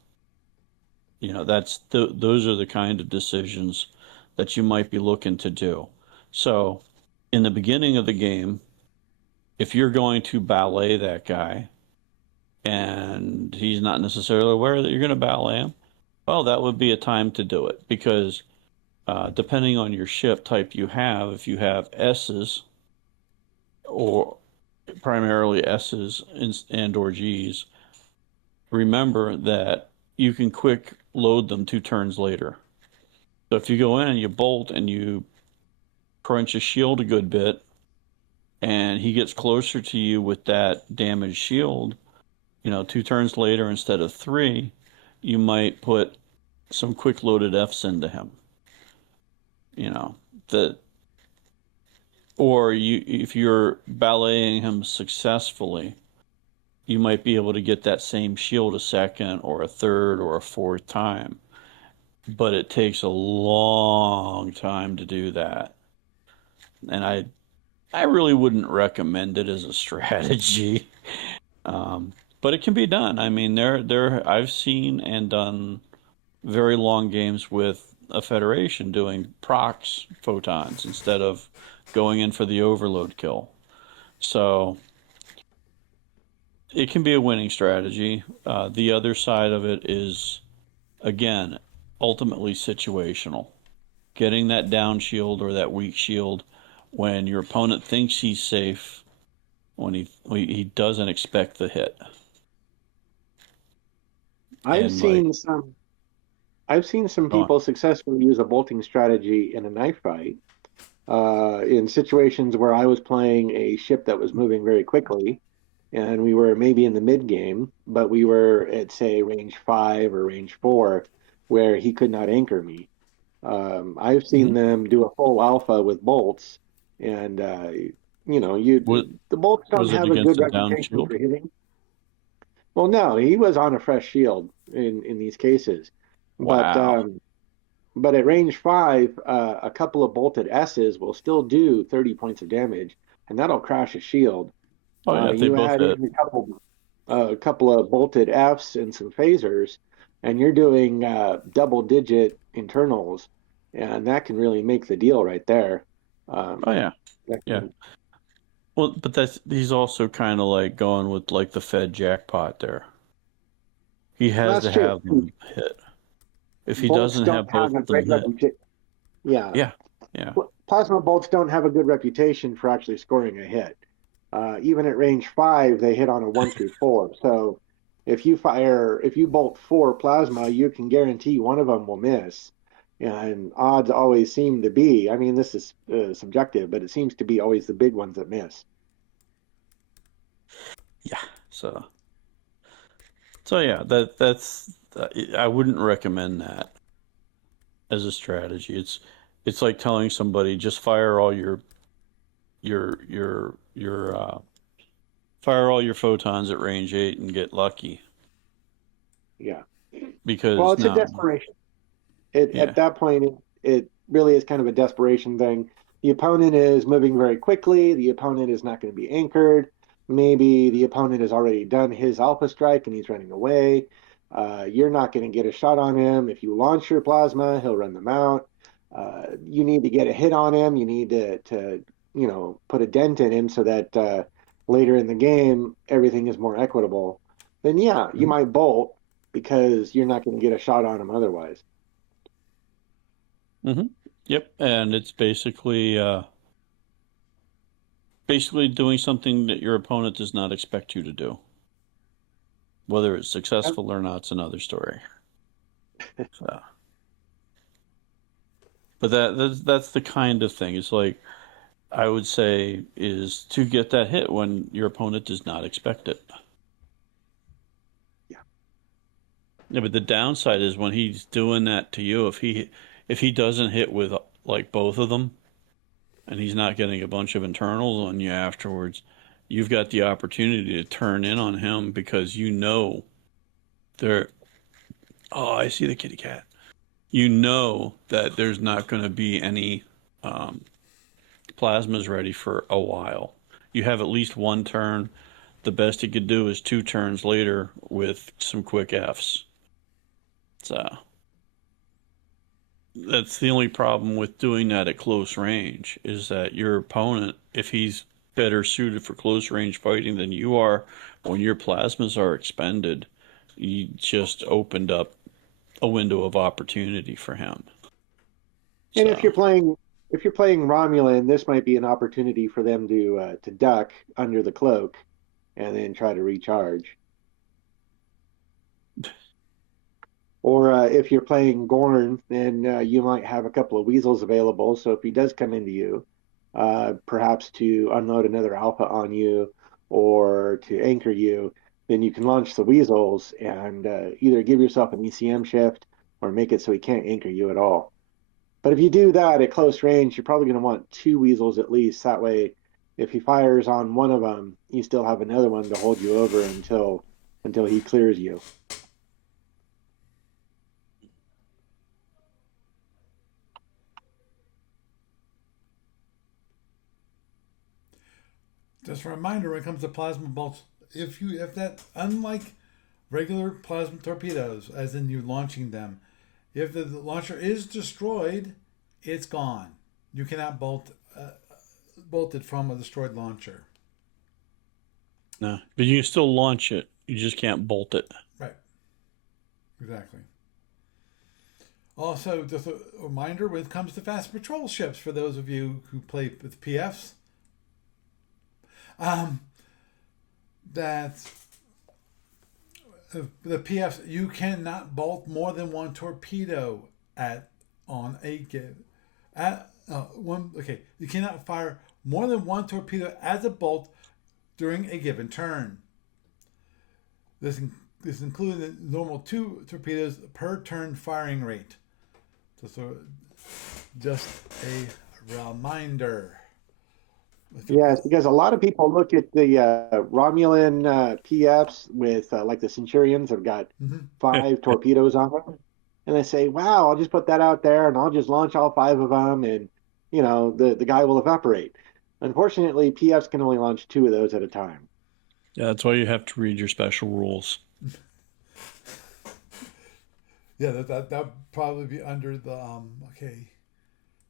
Those are the kind of decisions that you might be looking to do. So in the beginning of the game, if you're going to ballet that guy and he's not necessarily aware that you're going to ballet him, well, that would be a time to do it, because depending on your ship type you have, if you have S's, or primarily S's and or G's, remember that you can quick load them 2 turns later. So if you go in and you bolt and you crunch a shield a good bit, and he gets closer to you with that damaged shield, 2 turns later instead of 3, you might put some quick loaded Fs into him. Or if you're balleting him successfully, you might be able to get that same shield a second or a third or a fourth time. But it takes a long time to do that. And I really wouldn't recommend it as a strategy. But it can be done. I mean, I've seen and done very long games with a Federation doing procs photons instead of going in for the overload kill. So it can be a winning strategy. The other side of it is, again, ultimately situational. Getting that down shield or that weak shield when your opponent thinks he's safe, when he doesn't expect the hit. I've seen some people successfully use a bolting strategy in a knife fight. In situations where I was playing a ship that was moving very quickly, and we were maybe in the mid game, but we were at, say, range 5 or range 4, where he could not anchor me. I've seen them do a full alpha with bolts, and the bolts don't Was it have a against good a down reputation shield? for hitting. Well, no, he was on a fresh shield in these cases, Wow. but at range 5, a couple of bolted S's will still do 30 points of damage, and that'll crash a shield. Oh yeah, they You both add hit. in a couple of bolted Fs and some phasers, and you're doing double-digit internals, and that can really make the deal right there. Oh yeah, yeah. Well, but he's also kind of like going with like the Fed jackpot there. He has That's to true. have them hit. If he Bolts doesn't don't have have both a of them great hit, reputation. Yeah, yeah, yeah. plasma bolts don't have a good reputation for actually scoring a hit. Even at range 5, they hit on a 1 through 4. So if you bolt 4 plasma, you can guarantee one of them will miss. And odds always seem to be, I mean, this is subjective, but it seems to be always the big ones that miss. Yeah. So yeah, that's I wouldn't recommend that as a strategy. It's like telling somebody just fire all your fire all your photons at range 8 and get lucky, Yeah. Well, because it's a no. desperation. Yeah. At that point, it really is kind of a desperation thing. The opponent is moving very quickly. The opponent is not going to be anchored. Maybe the opponent has already done his alpha strike and he's running away. You're not going to get a shot on him. If you launch your plasma, he'll run them out. You need to get a hit on him. You need to put a dent in him so that later in the game everything is more equitable. Then yeah, you might bolt because you're not going to get a shot on him otherwise. Mm-hmm. Yep. And it's basically doing something that your opponent does not expect you to do. Whether it's successful or not, it's another story. So, but that's the kind of thing. It's like, I would say, is to get that hit when your opponent does not expect it. Yeah. Yeah, but the downside is when he's doing that to you, if he doesn't hit with like both of them, and he's not getting a bunch of internals on you afterwards, you've got the opportunity to turn in on him, because you know they're Oh, I see the kitty cat. You know that there's not going to be any um, plasmas ready for a while. You have at least one turn. The best you could do is 2 turns later with some quick Fs. So that's the only problem with doing that at close range is that your opponent, if he's better suited for close range fighting than you are, when your plasmas are expended, you just opened up a window of opportunity for him. And So if you're playing Romulan, this might be an opportunity for them to duck under the cloak and then try to recharge. Or if you're playing Gorn, then you might have a couple of weasels available. So if he does come into you, perhaps to unload another alpha on you or to anchor you, then you can launch the weasels and either give yourself an ECM shift or make it so he can't anchor you at all. But if you do that at close range, you're probably going to want 2 weasels at least. That way, if he fires on one of them, you still have another one to hold you over until he clears you. Just a reminder when it comes to plasma bolts, if that unlike regular plasma torpedoes, as in you launching them, if the launcher is destroyed, it's gone. You cannot bolt it from a destroyed launcher. no, but you can still launch it. You just can't bolt it. Right. Exactly. Also, just a reminder when it comes to fast patrol ships, for those of you who play with PFs, that the PFs, you cannot bolt more than one torpedo at on a give at one. Okay, you cannot fire more than one torpedo as a bolt during a given turn. This includes the normal 2 torpedoes per turn firing rate. Just a reminder. Yes, because a lot of people look at the Romulan PFs with like the Centurions have got 5 torpedoes on them, and they say, "Wow, I'll just put that out there and I'll just launch all 5 of them, and the guy will evaporate." Unfortunately, PFs can only launch 2 of those at a time. Yeah, that's why you have to read your special rules. Yeah, that probably be under the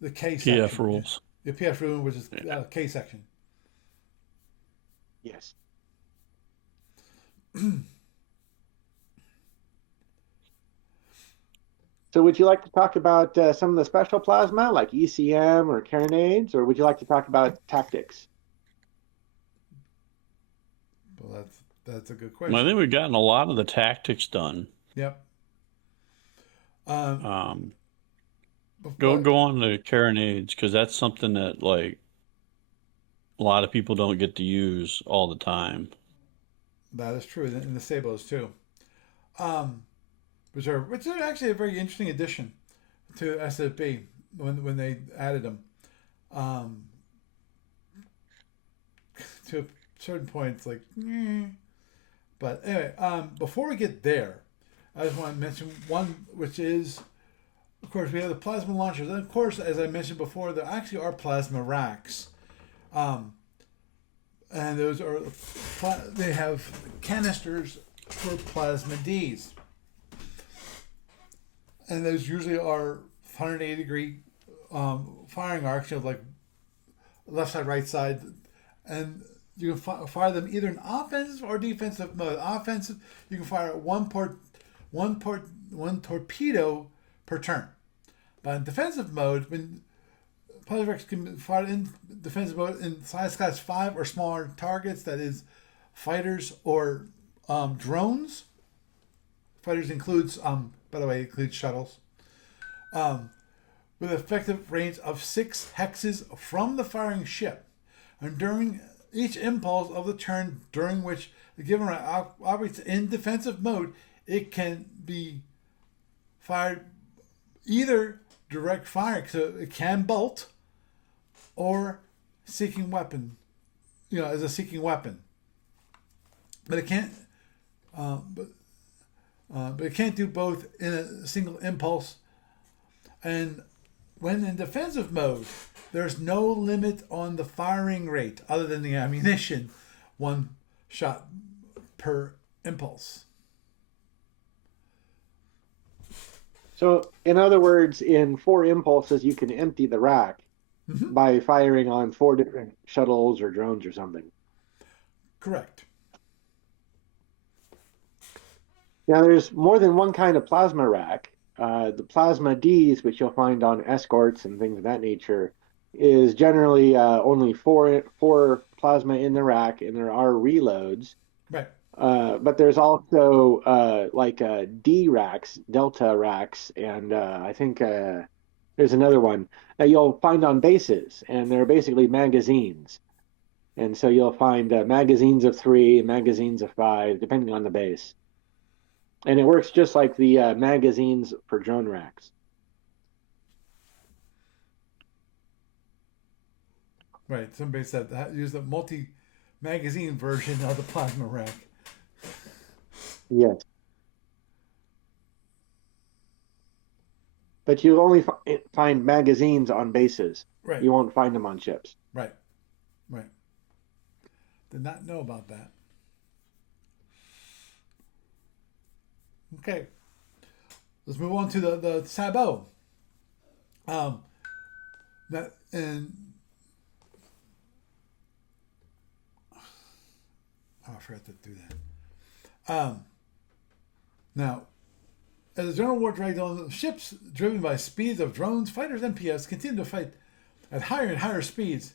the K PF section. rules. The PF room, which is K section. Yes. So would you like to talk about some of the special plasma like ECM or carronades, or would you like to talk about tactics? Well, that's a good Well, I question. think we've gotten a lot of the tactics done. Yep. Go But on to carronades because that's something that like a lot of people don't get to use all the time. that is true, and the Sables too. Um, which are actually a very interesting addition to SFB when they added them. Um, to a certain point, it's like, but anyway, before we get there, I just want to mention one, which is, of course, we have the plasma launchers, and of course, as I mentioned before, there actually are plasma racks, and those are they have canisters for plasma Ds, and those usually are 180-degree firing arcs, like left side, right side, and you can fire them either in offensive or defensive mode. Offensive, you can fire one torpedo per turn. But in defensive mode, when Plasma can be fired in defensive mode in size class 5 or smaller targets, that is, fighters or drones. Fighters includes, by the way, includes shuttles. With effective range of 6 hexes from the firing ship. And during each impulse of the turn during which the given round operates in defensive mode, it can be fired either direct fire, so it can bolt, or seeking weapon, as a seeking weapon. But it can't. But but it can't do both in a single impulse. And when in defensive mode, there's no limit on the firing rate other than the ammunition, one shot per impulse. So, in other words, in 4 impulses, you can empty the rack by firing on 4 different shuttles or drones or something. Correct. Now, there's more than one kind of plasma rack. The plasma Ds, which you'll find on escorts and things of that nature, is generally only four plasma in the rack, and there are reloads. Right. But there's also like D racks, Delta racks, and I think there's another one that you'll find on bases, and they're basically magazines. And so you'll find magazines of 3, magazines of 5, depending on the base. And it works just like the magazines for drone racks. Right. Somebody said that use the multi-magazine version of the plasma rack. Yes. But you only find magazines on bases. Right. You won't find them on ships. Right. Right. Did not know about that. Okay. Let's move on to the sabot. That and I forgot to do that. Now, as the general war dragged on, ships driven by speeds of drones, fighters, and PFs continued to fight at higher and higher speeds.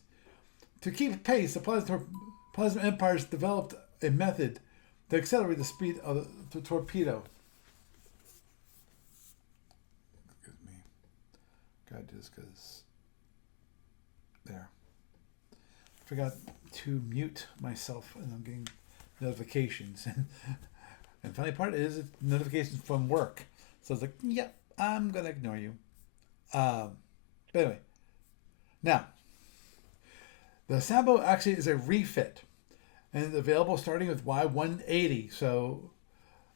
To keep pace, the Plasma Empires developed a method to accelerate the speed of the torpedo. Excuse me. Gotta do this because there. I forgot to mute myself, and I'm getting notifications. And funny part is it's notifications from work. So it's like, yep, I'm gonna ignore you. But anyway, now the sabot actually is a refit, and it's available starting with Y180. So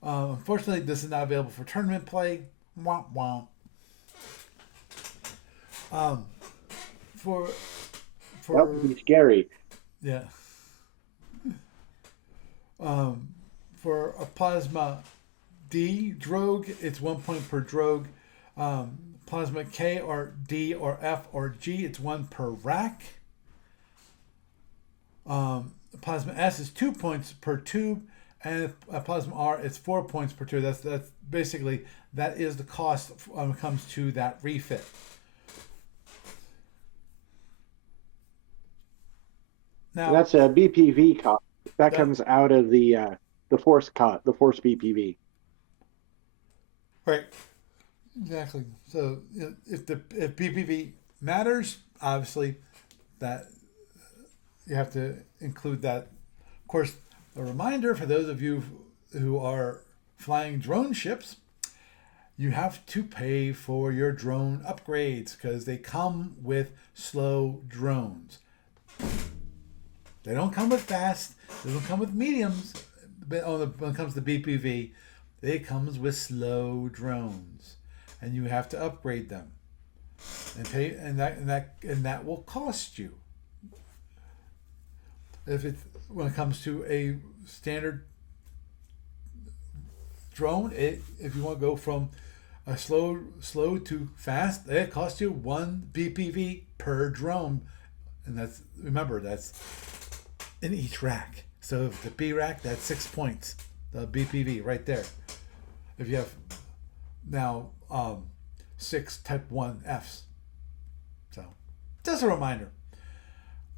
unfortunately, this is not available for tournament play. Wah wah. For That would be scary. yeah. For a Plasma D drogue, it's 1 point per drogue. Plasma K or D or F or G, it's 1 per rack. Plasma S is 2 points per tube, and Plasma R is 4 points per tube. That's basically that is the cost when it comes to that refit. Now that's a BPV cost. That comes out of the force BPV. Right. Exactly. So if BPV matters, obviously that you have to include that. Of course, a reminder for those of you who are flying drone ships, you have to pay for your drone upgrades because they come with slow drones. They don't come with fast. They don't come with mediums. When it comes to BPV, it comes with slow drones, and you have to upgrade them, and pay, and that will cost you. When it comes to a standard drone, if you want to go from a slow to fast, it costs you 1 BPV per drone, and that's in each rack. So if the B rack, that's 6 points. The BPV right there. If you have now 6 Type 1 Fs. So just a reminder.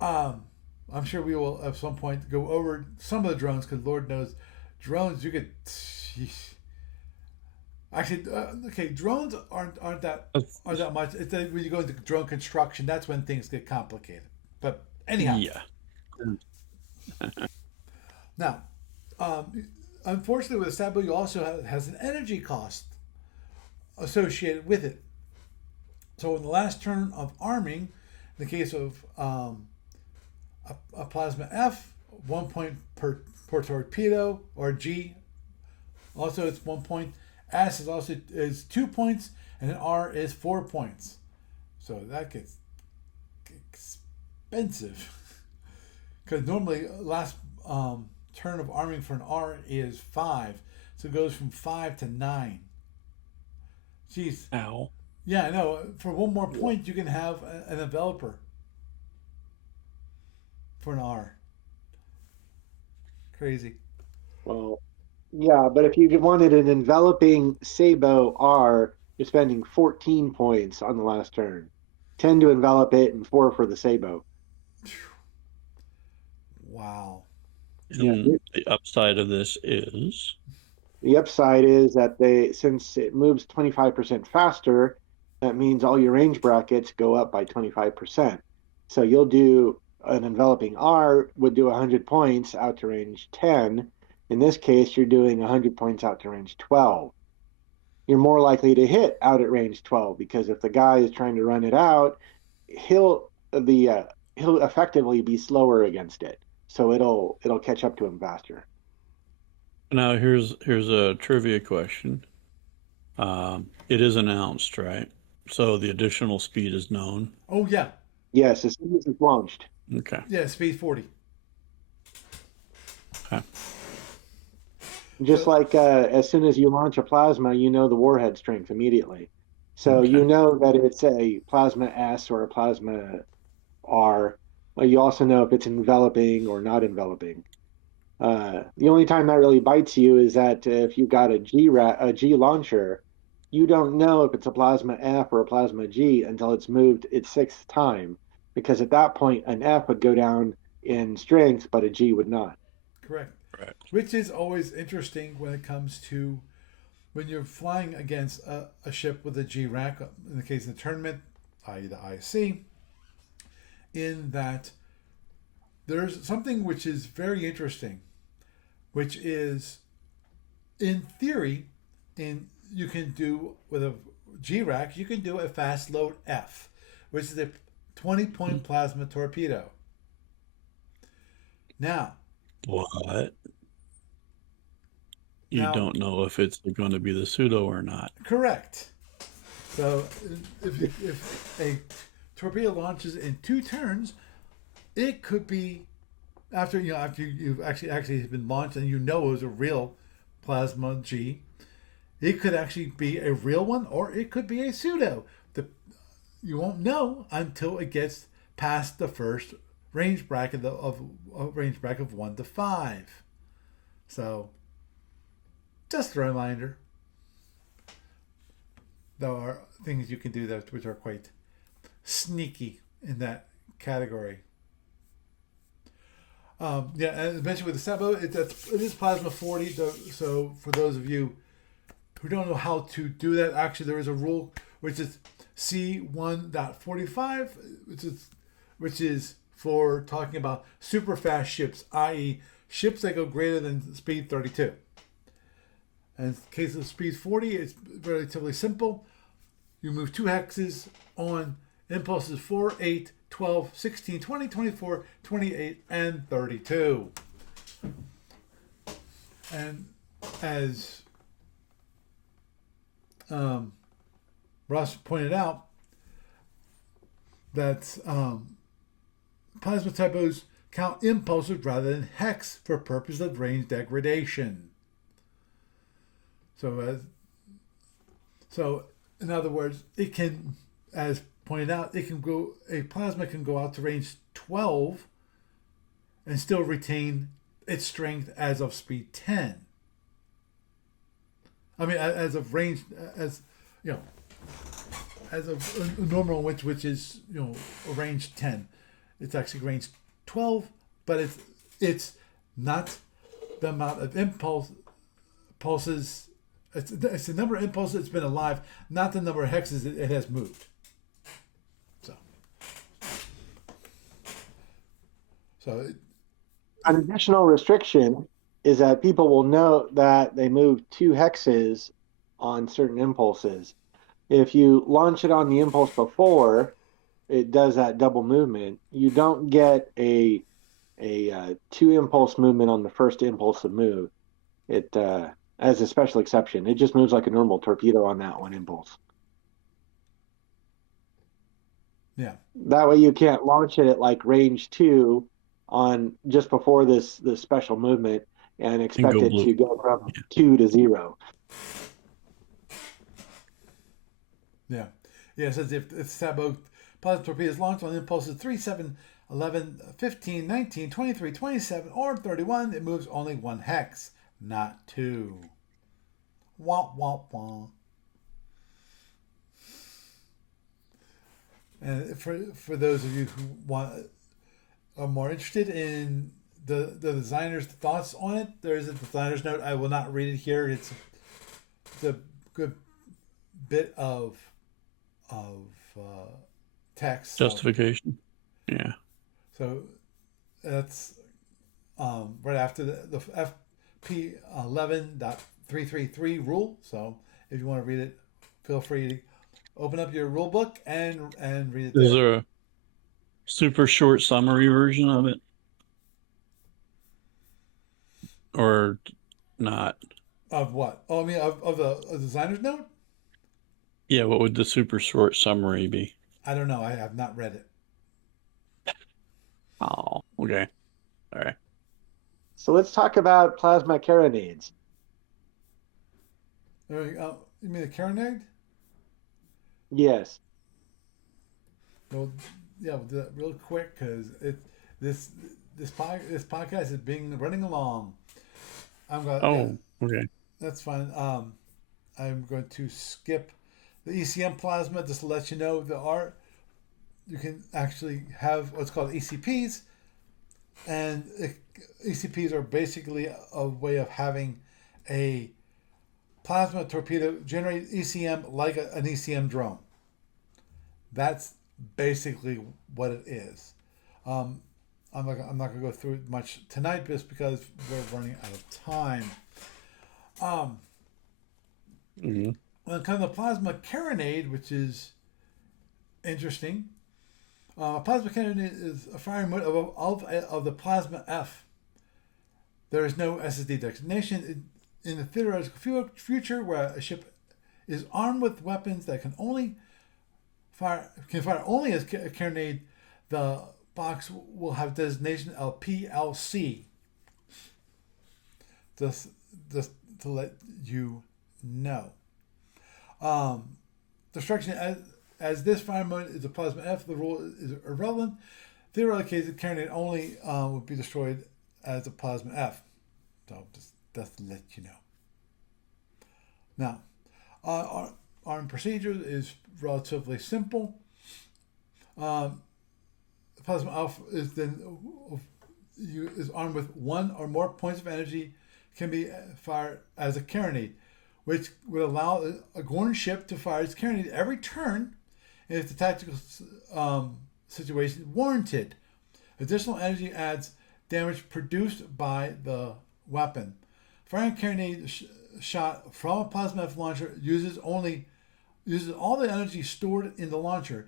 I'm sure we will at some point go over some of the drones because Lord knows drones you could. Actually, okay, drones aren't that much. It's when you go into drone construction, that's when things get complicated. But anyhow. Yeah. Now, unfortunately, with a sabot, you also has an energy cost associated with it. So, in the last turn of arming, in the case of a Plasma F, 1 point per torpedo, or G, Also, it's 1 point. S is 2 points, and an R is 4 points. So that gets expensive. Because normally last turn of arming for an R is 5, so it goes from 5 to 9. Jeez. Ow. Yeah, I know. For 1 more point, you can have an enveloper for an R. Crazy. Well, yeah, but if you wanted an enveloping Sabo R, you're spending 14 points on the last turn. 10 to envelop it and 4 for the Sabo. Wow. Yeah. And the upside of this is The upside is that since it moves 25% faster, that means all your range brackets go up by 25%. So you'll do an enveloping R would do 100 points out to range 10. In this case, you're doing 100 points out to range 12. You're more likely to hit out at range 12 because if the guy is trying to run it out, he'll effectively be slower against it. So it'll catch up to him faster. now here's a trivia question. It is announced, right? So the additional speed is known. Oh, yeah. Yes, as soon as it's launched. Okay. Yeah, speed 40. Okay. Just like as soon as you launch a plasma, you know the warhead strength immediately. So Okay. you know that it's a plasma S or a plasma R. Well, you also know if it's enveloping or not enveloping. The only time that really bites you is that if you got a G launcher, you don't know if it's a plasma F or a plasma G until it's moved its sixth time, because at that point an F would go down in strength, but a G would not. Correct. Right. Which is always interesting when it comes to when you're flying against a ship with a G rack, in the case of the tournament, i.e., the IC, in that there's something which is very interesting, which is in theory, you can do with a G rack, you can do a fast load F, which is a 20-point plasma torpedo. Now, What? You Now- don't know if it's going to be the pseudo or not. correct. So if a torpedo launches in 2 turns, it could be after you've actually been launched and you know it was a real plasma G. It could actually be a real one or it could be a pseudo. You won't know until it gets past the first range bracket of 1 to 5. So just a reminder. There are things you can do that which are quite sneaky in that category. Yeah, and as mentioned with the Sabo, it is plasma 40. So for those of you who don't know how to do that, actually there is a rule which is C1.45, which is for talking about super fast ships, i.e., ships that go greater than speed 32. And in the case of speed 40, it's relatively simple. You move 2 hexes on impulses 4, 8, 12, 16, 20, 24, 28, and 32. And as Ross pointed out, that plasma typos count impulses rather than hex for purpose of range degradation. So in other words, it can, as pointed out, a plasma can go out to range 12 and still retain its strength as of speed 10. I mean, as of range, as of a normal which is a range 10. It's actually range 12, but it's not the amount of pulses. It's the number of impulses that's been alive, not the number of hexes it has moved. So an additional restriction is that people will know that they move 2 hexes on certain impulses. If you launch it on the impulse before it does that double movement, you don't get a 2 impulse movement on the first impulsive move. It as a special exception. It just moves like a normal torpedo on that one impulse. Yeah. That way you can't launch it at like range 2 on just before this special movement and And expect go it blue. to go from 2 to 0. Yeah. Yeah, it says if Sabo plasma torpedoes launched on impulses 3, 7, 11, 15, 19, 23, 27, or 31, it moves only 1 hex, not 2. Wah, wah, wah. And for those of you who are more interested in the designer's thoughts on it, there is a designer's note. I will not read it here. It's a good bit of text. Justification. Yeah. So that's right after the FP11.333 rule. So if you want to read it, feel free to open up your rule book and read it Is there. there a super short summary version of it? Or not? Of what? Oh, I mean, of the designer's note? Yeah, what would the super short summary be? I don't know. I have not read it. Oh, okay. All right. So let's talk about plasma carronades. You mean the carronade? Yes. Well, yeah, we'll do that real quick because this this podcast is running along. I'm going. Yeah, Oh, okay. that's fine. I'm going to skip the ECM plasma just to let you know you can actually have what's called ECPs, and ECPs are basically a way of having a plasma torpedo generate ECM like an ECM drone. That's basically what it is. Um, I'm not going to go through it much tonight just because we're running out of time. Mm-hmm. When it comes to plasma carronade, which is interesting, plasma carronade is a firing mode of the plasma F. There is no SSD designation. In the theoretical future where a ship is armed with weapons that can fire only as a carronade, the box will have designation of PLC. Just to let you know. Destruction as this fire mode is a plasma F, the rule is irrelevant. Theoretically, the carronade only would be destroyed as a plasma F. So just to let you know. Now, our procedure is relatively simple. Plasma Alpha is armed with 1 or more points of energy, can be fired as a carronade, which would allow a Gorn ship to fire its carronade every turn if the tactical situation warranted. Additional energy adds damage produced by the weapon. Firing a carronade shot from a plasma F launcher uses all the energy stored in the launcher.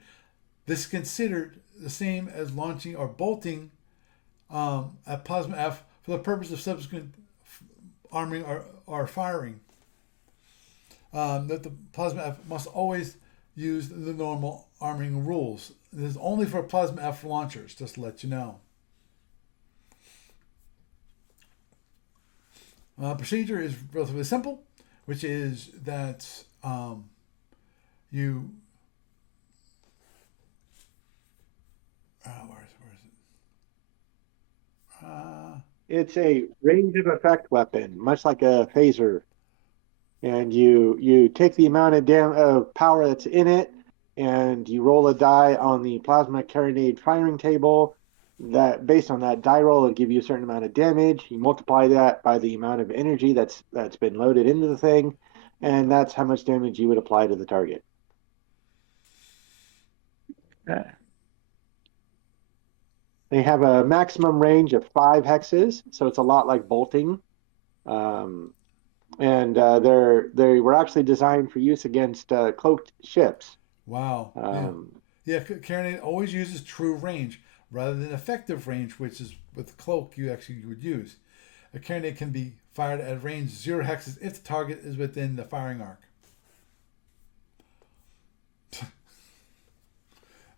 This is considered the same as launching or bolting a plasma F for the purpose of subsequent arming or firing. That the plasma F must always use the normal arming rules. This is only for plasma F launchers, just to let you know. Procedure is relatively simple, which is that you where is it? It's a range of effect weapon, much like a phaser. And you take the amount of power that's in it, and you roll a die on the plasma carronade firing table. That based on that die roll, it'll give you a certain amount of damage. You multiply that by the amount of energy that's been loaded into the thing, and that's how much damage you would apply to the target. They have a maximum range of 5 hexes, so it's a lot like bolting. And they were actually designed for use against cloaked ships. Wow. Yeah, carronade always uses true range rather than effective range, which is with cloak you would use. A carronade can be fired at range 0 hexes if the target is within the firing arc.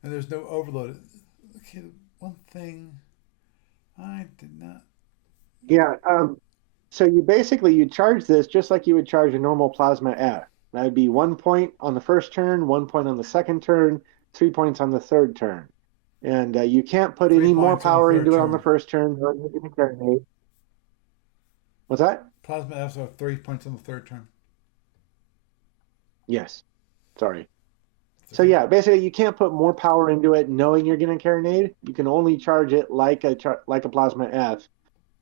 And there's no overload. Okay, one thing I did not. Yeah. So you charge this just like you would charge a normal plasma F. That would be 1 point on the first turn, 1 point on the second turn, 3 points on the third turn. And you can't put 3 any more points on the power third into it on the turn. first turn. Or you're going to carry. What's that? Plasma Fs are 3 points on the third turn. Yes. Sorry. So yeah, basically you can't put more power into it knowing you're going to carronade. You can only charge it like a plasma F,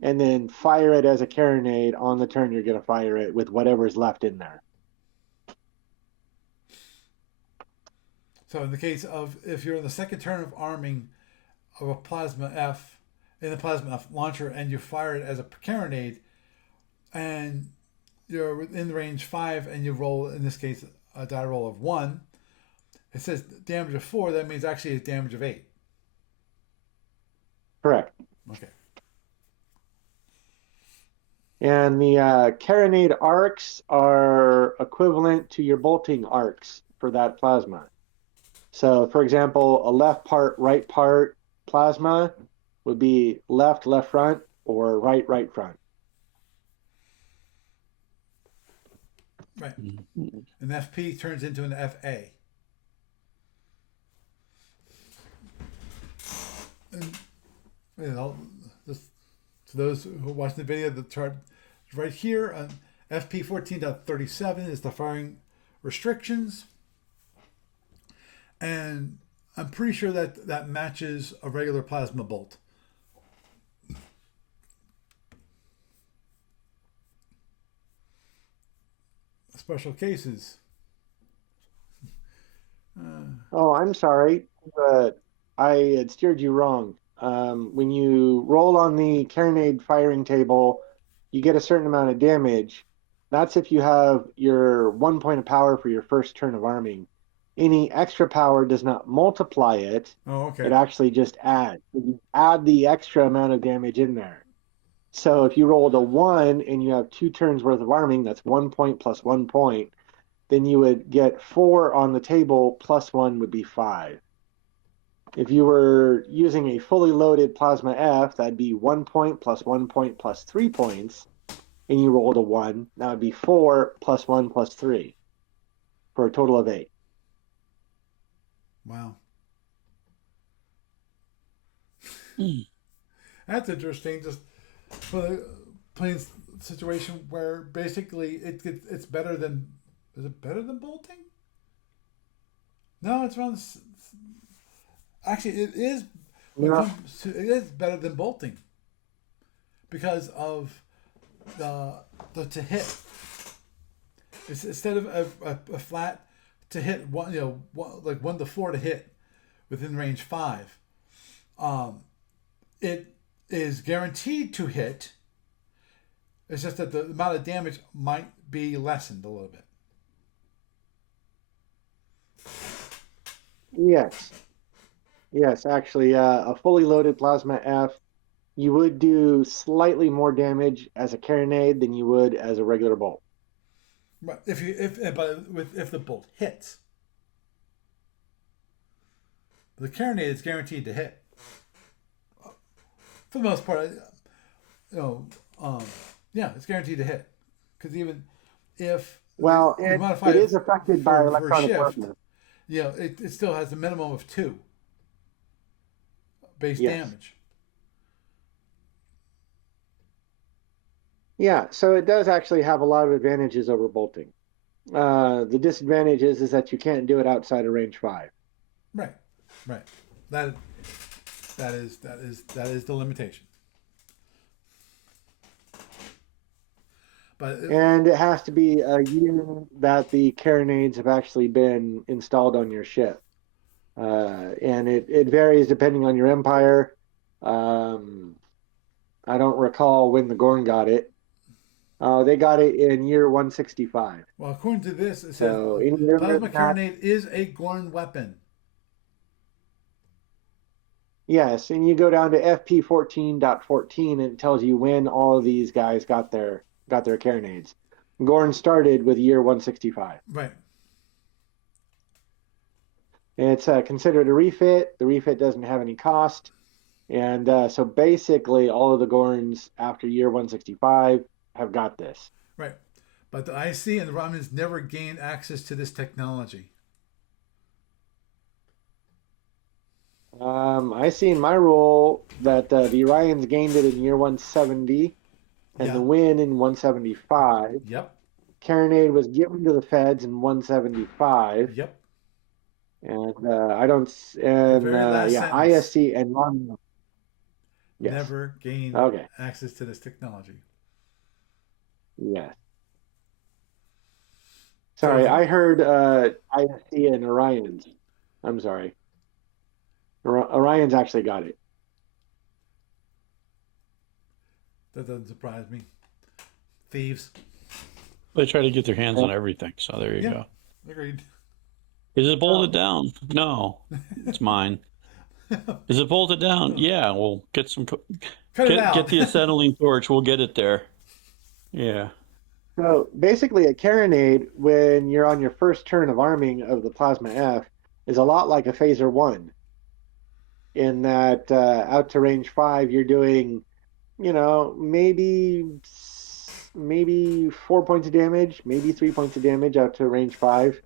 and then fire it as a carronade on the turn you're going to fire it with whatever's left in there. So in the case of if you're in the second turn of arming of a plasma F in the plasma F launcher and you fire it as a carronade, and you're within range 5 and you roll, in this case, a die roll of 1, it says damage of 4. That means actually it's damage of 8. Correct. Okay. And the carronade arcs are equivalent to your bolting arcs for that plasma. So, for example, a left part, right part plasma would be left, left front, or right, right front. Right. An FP turns into an FA. And just to those who are watching the video, the chart is right here on FP 14.37 is the firing restrictions. And I'm pretty sure that matches a regular plasma bolt. Special cases. Oh, I'm sorry. I had steered you wrong. When you roll on the carronade firing table, you get a certain amount of damage. That's if you have your 1 point of power for your first turn of arming. Any extra power does not multiply it. Oh, okay. It actually just adds. You add the extra amount of damage in there. So if you rolled a 1 and you have 2 turns worth of arming, that's 1 point plus 1 point. Then you would get 4 on the table, plus 1 would be 5. If you were using a fully loaded plasma F, that'd be 1 point plus 1 point plus 3 points, and you rolled a 1. That would be 4 plus 1 plus 3 for a total of 8. Wow. That's interesting. Just for the plain situation where basically it's better than, is it better than bolting? No, it's around. Actually, it is. Yeah. It is better than bolting because of the to hit. It's, instead of a flat to hit one, like 1 to 4 to hit within range 5. It is guaranteed to hit. It's just that the amount of damage might be lessened a little bit. Yes, actually, a fully loaded plasma F, you would do slightly more damage as a carronade than you would as a regular bolt. But if the bolt hits, the carronade is guaranteed to hit. For the most part, it's guaranteed to hit. Because even if it is affected by electronic warfare. It still has a minimum of 2 base damage. Yeah, so it does actually have a lot of advantages over bolting. The disadvantage is that you can't do it outside of range 5. Right. That is the limitation. And it has to be a year that the carronades have actually been installed on your ship. And it varies depending on your empire. I don't recall when the Gorn got it. They got it in year 165. Well, according to this, it says plasma carronade is a Gorn weapon. Yes, and you go down to FP 14.14 and it tells you when all of these guys got their got their carronades. Gorn started with year 165. Right. It's considered a refit. The refit doesn't have any cost. And so basically, all of the Gorns after year 165 have got this. Right. But the IC and the Romulans never gained access to this technology. I see in my rule that the Orions gained it in year 170 and Yeah. the Win in 175. Yep. Carronade was given to the Feds in 175. Yep. And I don't, and very last yeah, sentence. ISC and Ron. Yes. Never gained Okay. access to this technology. Yes. Sorry, I heard ISC and Orions. I'm sorry. Orion's actually got it. That doesn't surprise me. Thieves. They try to get their hands on everything, so there you go. Agreed. Is it bolted down? No, it's mine. Is it bolted down? Yeah, we'll get some. Cut it out. Get the acetylene torch. We'll get it there. Yeah. So basically, a carronade, when you're on your first turn of arming of the Plasma F, is a lot like a Phaser 1. In that out to range 5, you're doing, maybe 4 points of damage, maybe 3 points of damage out to range 5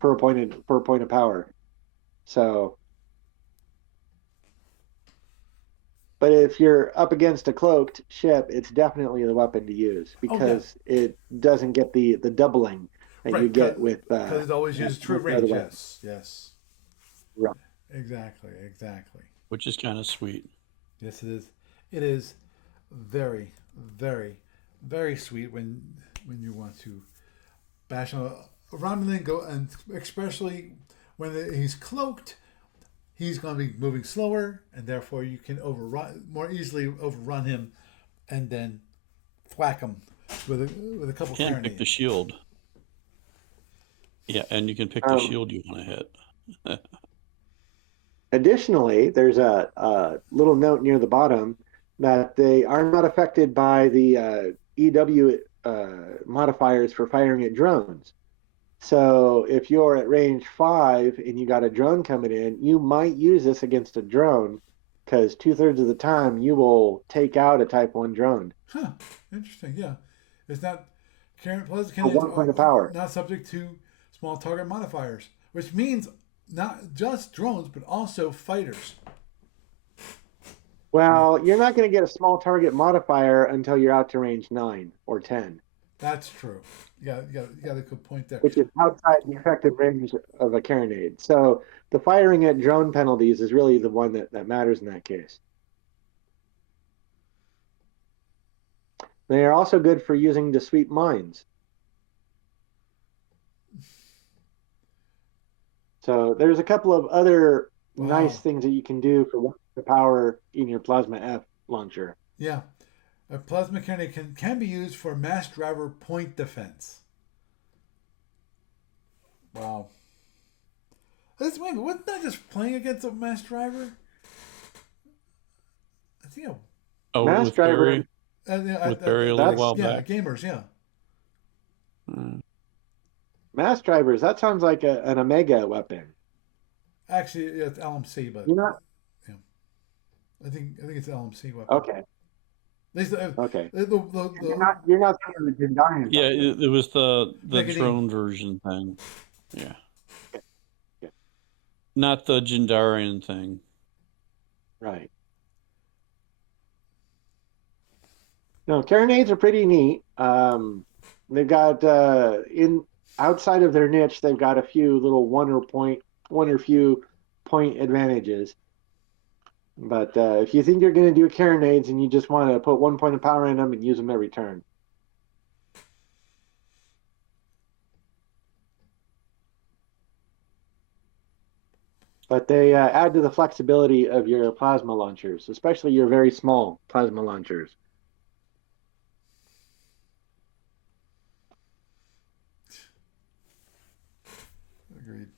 per point of power. So, but if you're up against a cloaked ship, it's definitely the weapon to use because it doesn't get the doubling that you get with because it always uses true range. Yes. Right. Exactly. Which is kind of sweet. Yes, it is. It is very, very, very sweet when you want to bash on a Romulan, go, and especially when he's cloaked, he's going to be moving slower, and therefore you can more easily overrun him, and then thwack him with a couple. You can pick the shield. Yeah, and you can pick the shield you want to hit. Additionally, there's a little note near the bottom that they are not affected by the EW modifiers for firing at drones. So if you're at range 5 and you got a drone coming in, you might use this against a drone because 2/3 of the time you will take out a Type 1 drone. Huh. Interesting. Yeah. It's not For 1 point of power. Not subject to small target modifiers, which means not just drones, but also fighters. Well, you're not going to get a small target modifier until you're out to range 9 or 10. That's true. You got a good point there. Which is outside the effective range of a carronade. So the firing at drone penalties is really the one that matters in that case. They are also good for using to sweep mines. So there's a couple of other nice things that you can do for the power in your Plasma F launcher. Yeah. A plasma cannon can be used for mass driver point defense. Wow. Wasn't that just playing against a mass driver? I think mass driver. With Barry a little while back. Gamers, yeah. Mass drivers, that sounds like an Omega weapon. Actually, it's LMC, but you're not. Yeah, I think it's LMC weapon. Okay. Okay. You're not saying the Jindarian. Yeah, it was the drone version thing. Yeah. Okay. Not the Jindarian thing. Right. No, carronades are pretty neat. They've got outside of their niche, they've got a few little one or few point advantages. But if you think you're going to do carronades and you just want to put 1 point of power in them and use them every turn. But they add to the flexibility of your plasma launchers, especially your very small plasma launchers. Agreed.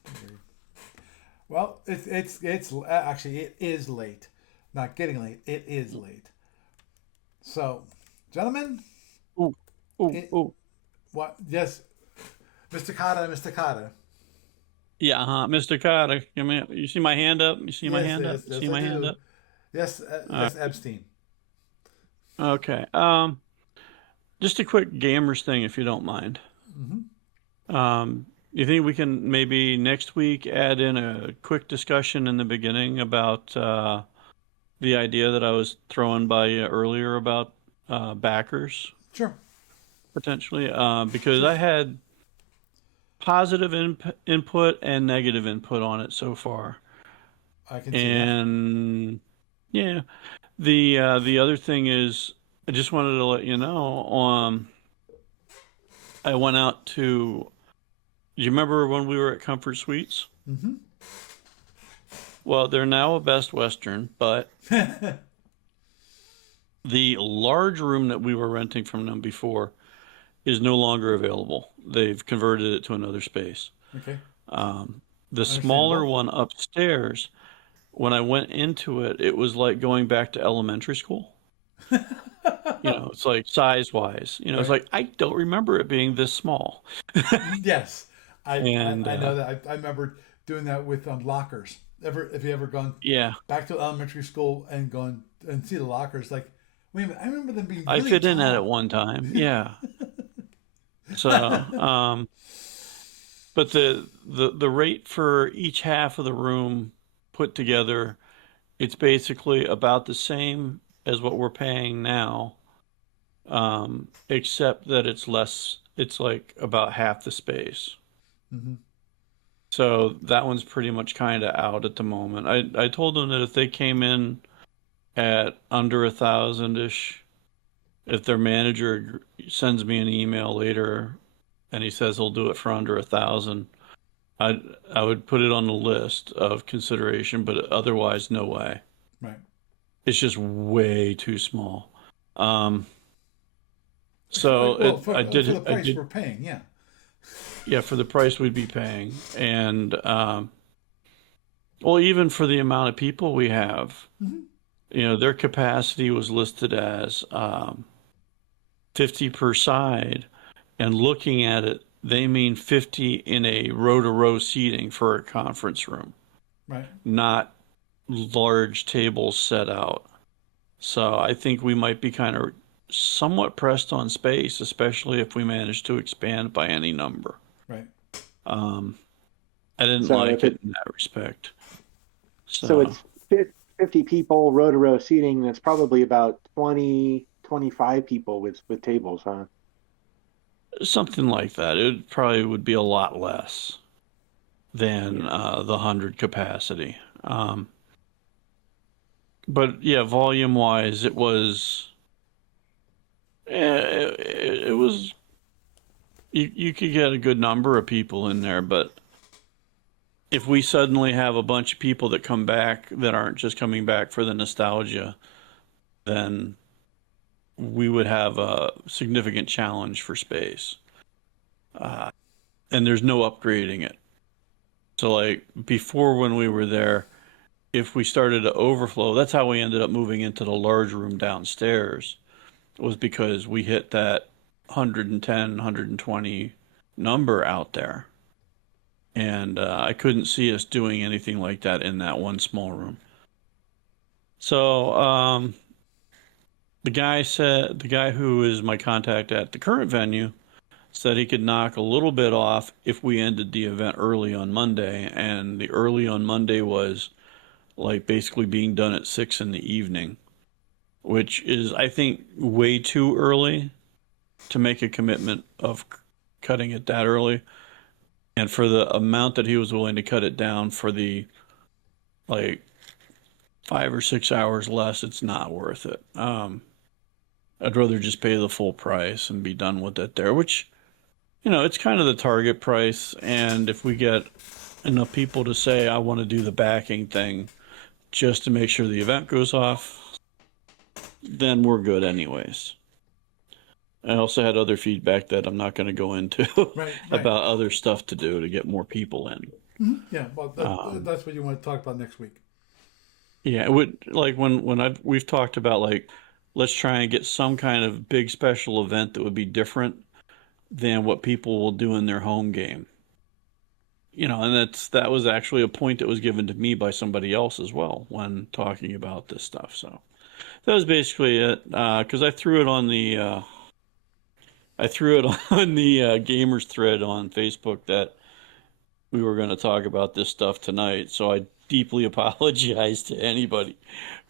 Well, it's actually it is late. Not getting late. It is late. So, gentlemen, Oh, It, oh. what? Yes, Mr. Kata, Mr. Kata. Yeah, Mr. Carter. You see my hand up? You see my Yes, hand up? yes, You see yes, I my hand do. up? Yes, Uh, yes, Epstein. okay. Just a quick gamers thing, if you don't mind. Hmm. You think we can maybe next week add in a quick discussion in the beginning about the idea that I was throwing by you earlier about backers Sure, potentially? Because sure. I had positive input and negative input on it so far. I can see that. And yeah, the other thing is, I just wanted to let you know. I went out to. Do you remember when we were at Comfort Suites? Hmm. Well, they're now a Best Western, but the large room that we were renting from them before is no longer available. They've converted it to another space. Okay, The smaller understandable. one upstairs, when I went into it, it was like going back to elementary school. It's like size wise. It's Right. like I don't remember it being this small. Yes, And I know that. I remember doing that with lockers. If you ever gone yeah, back to elementary school and gone and see the lockers, like, wait a minute, I remember them being I really fit in at it tall. one time. Yeah. So, but the rate for each half of the room put together, it's basically about the same as what we're paying now, except that it's less. It's like about half the space. Hmm. So that one's pretty much kind of out at the moment. I told them that if they came in at under 1,000-ish, if their manager sends me an email later and he says he'll do it for under 1,000, I would put it on the list of consideration, but otherwise, no way. Right. It's just way too small. Um, so Well, I for the did, price we're paying, yeah. yeah, for the price we'd be paying, and well, even for the amount of people we have, Hmm. their capacity was listed as 50 per side, and looking at it, they mean 50 in a row to row seating for a conference room, Right. not large tables set out. So I think we might be kind of somewhat pressed on space, especially if we manage to expand by any number. Right. Um, I didn't So like if it it in that respect. so So it's 50 people row to row seating, that's probably about 20-25 people with tables, huh? something like that. It probably would be a lot less than Yeah. the 100 capacity. But yeah, volume wise, it was you could get a good number of people in there, but if we suddenly have a bunch of people that come back that aren't just coming back for the nostalgia, then we would have a significant challenge for space. Uh, and there's no upgrading it. So, like before when we were there, if we started to overflow, that's how we ended up moving into the large room downstairs, was because we hit that 110, 120 number out there. And I couldn't see us doing anything like that in that one small room. So the guy who is my contact at the current venue said he could knock a little bit off if we ended the event early on Monday. And the early on Monday was like basically being done at 6 in the evening, which is, I think, way too early to make a commitment of cutting it that early. And for the amount that he was willing to cut it down for the like 5 or 6 hours less, it's not worth it. I'd rather just pay the full price and be done with it there, which, it's kind of the target price. And if we get enough people to say, I want to do the backing thing just to make sure the event goes off, then we're good anyways. I also had other feedback that I'm not going to go into Right. Right. about other stuff to do to get more people in. Hmm. Yeah. Well, Um, that's what you want to talk about next week. yeah, it would like when we've talked about like let's try and get some kind of big special event that would be different than what people will do in their home game. And that was actually a point that was given to me by somebody else as well when talking about this stuff. So that was basically it. Because I threw it on the gamers thread on Facebook that we were going to talk about this stuff tonight. So I deeply apologize to anybody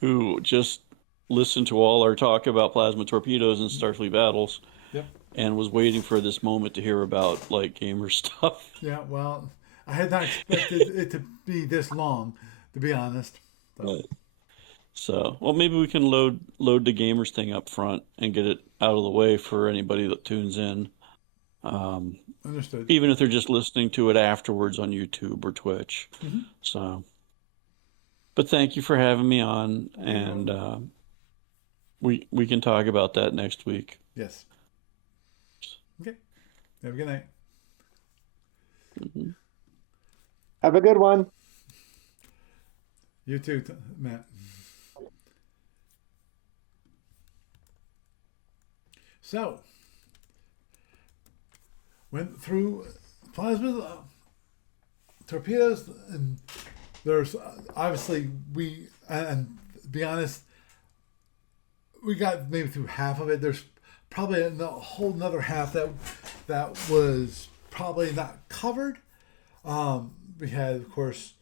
who just listened to all our talk about plasma torpedoes and Starfleet battles. Yep. And was waiting for this moment to hear about like gamer stuff. Yeah, well, I had not expected it to be this long, to be honest. So, well, maybe we can load the gamers thing up front and get it out of the way for anybody that tunes in. Understood. Even if they're just listening to it afterwards on YouTube or Twitch. Mm-hmm. So, but thank you for having me on, and we can talk about that next week. Yes. Okay. Have a good night. Mm-hmm. Have a good one. You too, Matt. So, went through plasma torpedoes, and there's obviously and to be honest, we got maybe through half of it. There's probably a whole another half that was probably not covered. We had, of course,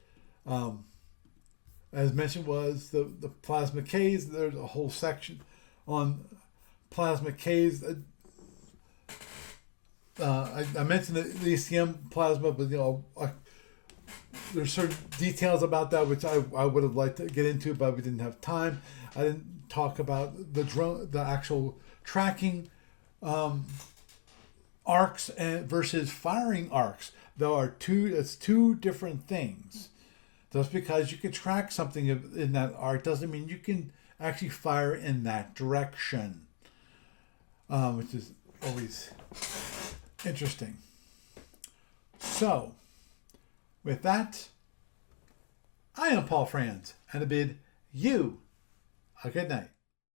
as mentioned, was the plasma Ks. There's a whole section on plasma Ks. I mentioned the ECM plasma, but there's certain details about that which I would have liked to get into, but we didn't have time. I didn't talk about the actual tracking arcs versus firing arcs. It's two different things. Just because you can track something in that arc doesn't mean you can actually fire in that direction, which is always interesting. So, with that, I am Paul Franz, and I bid you a good night.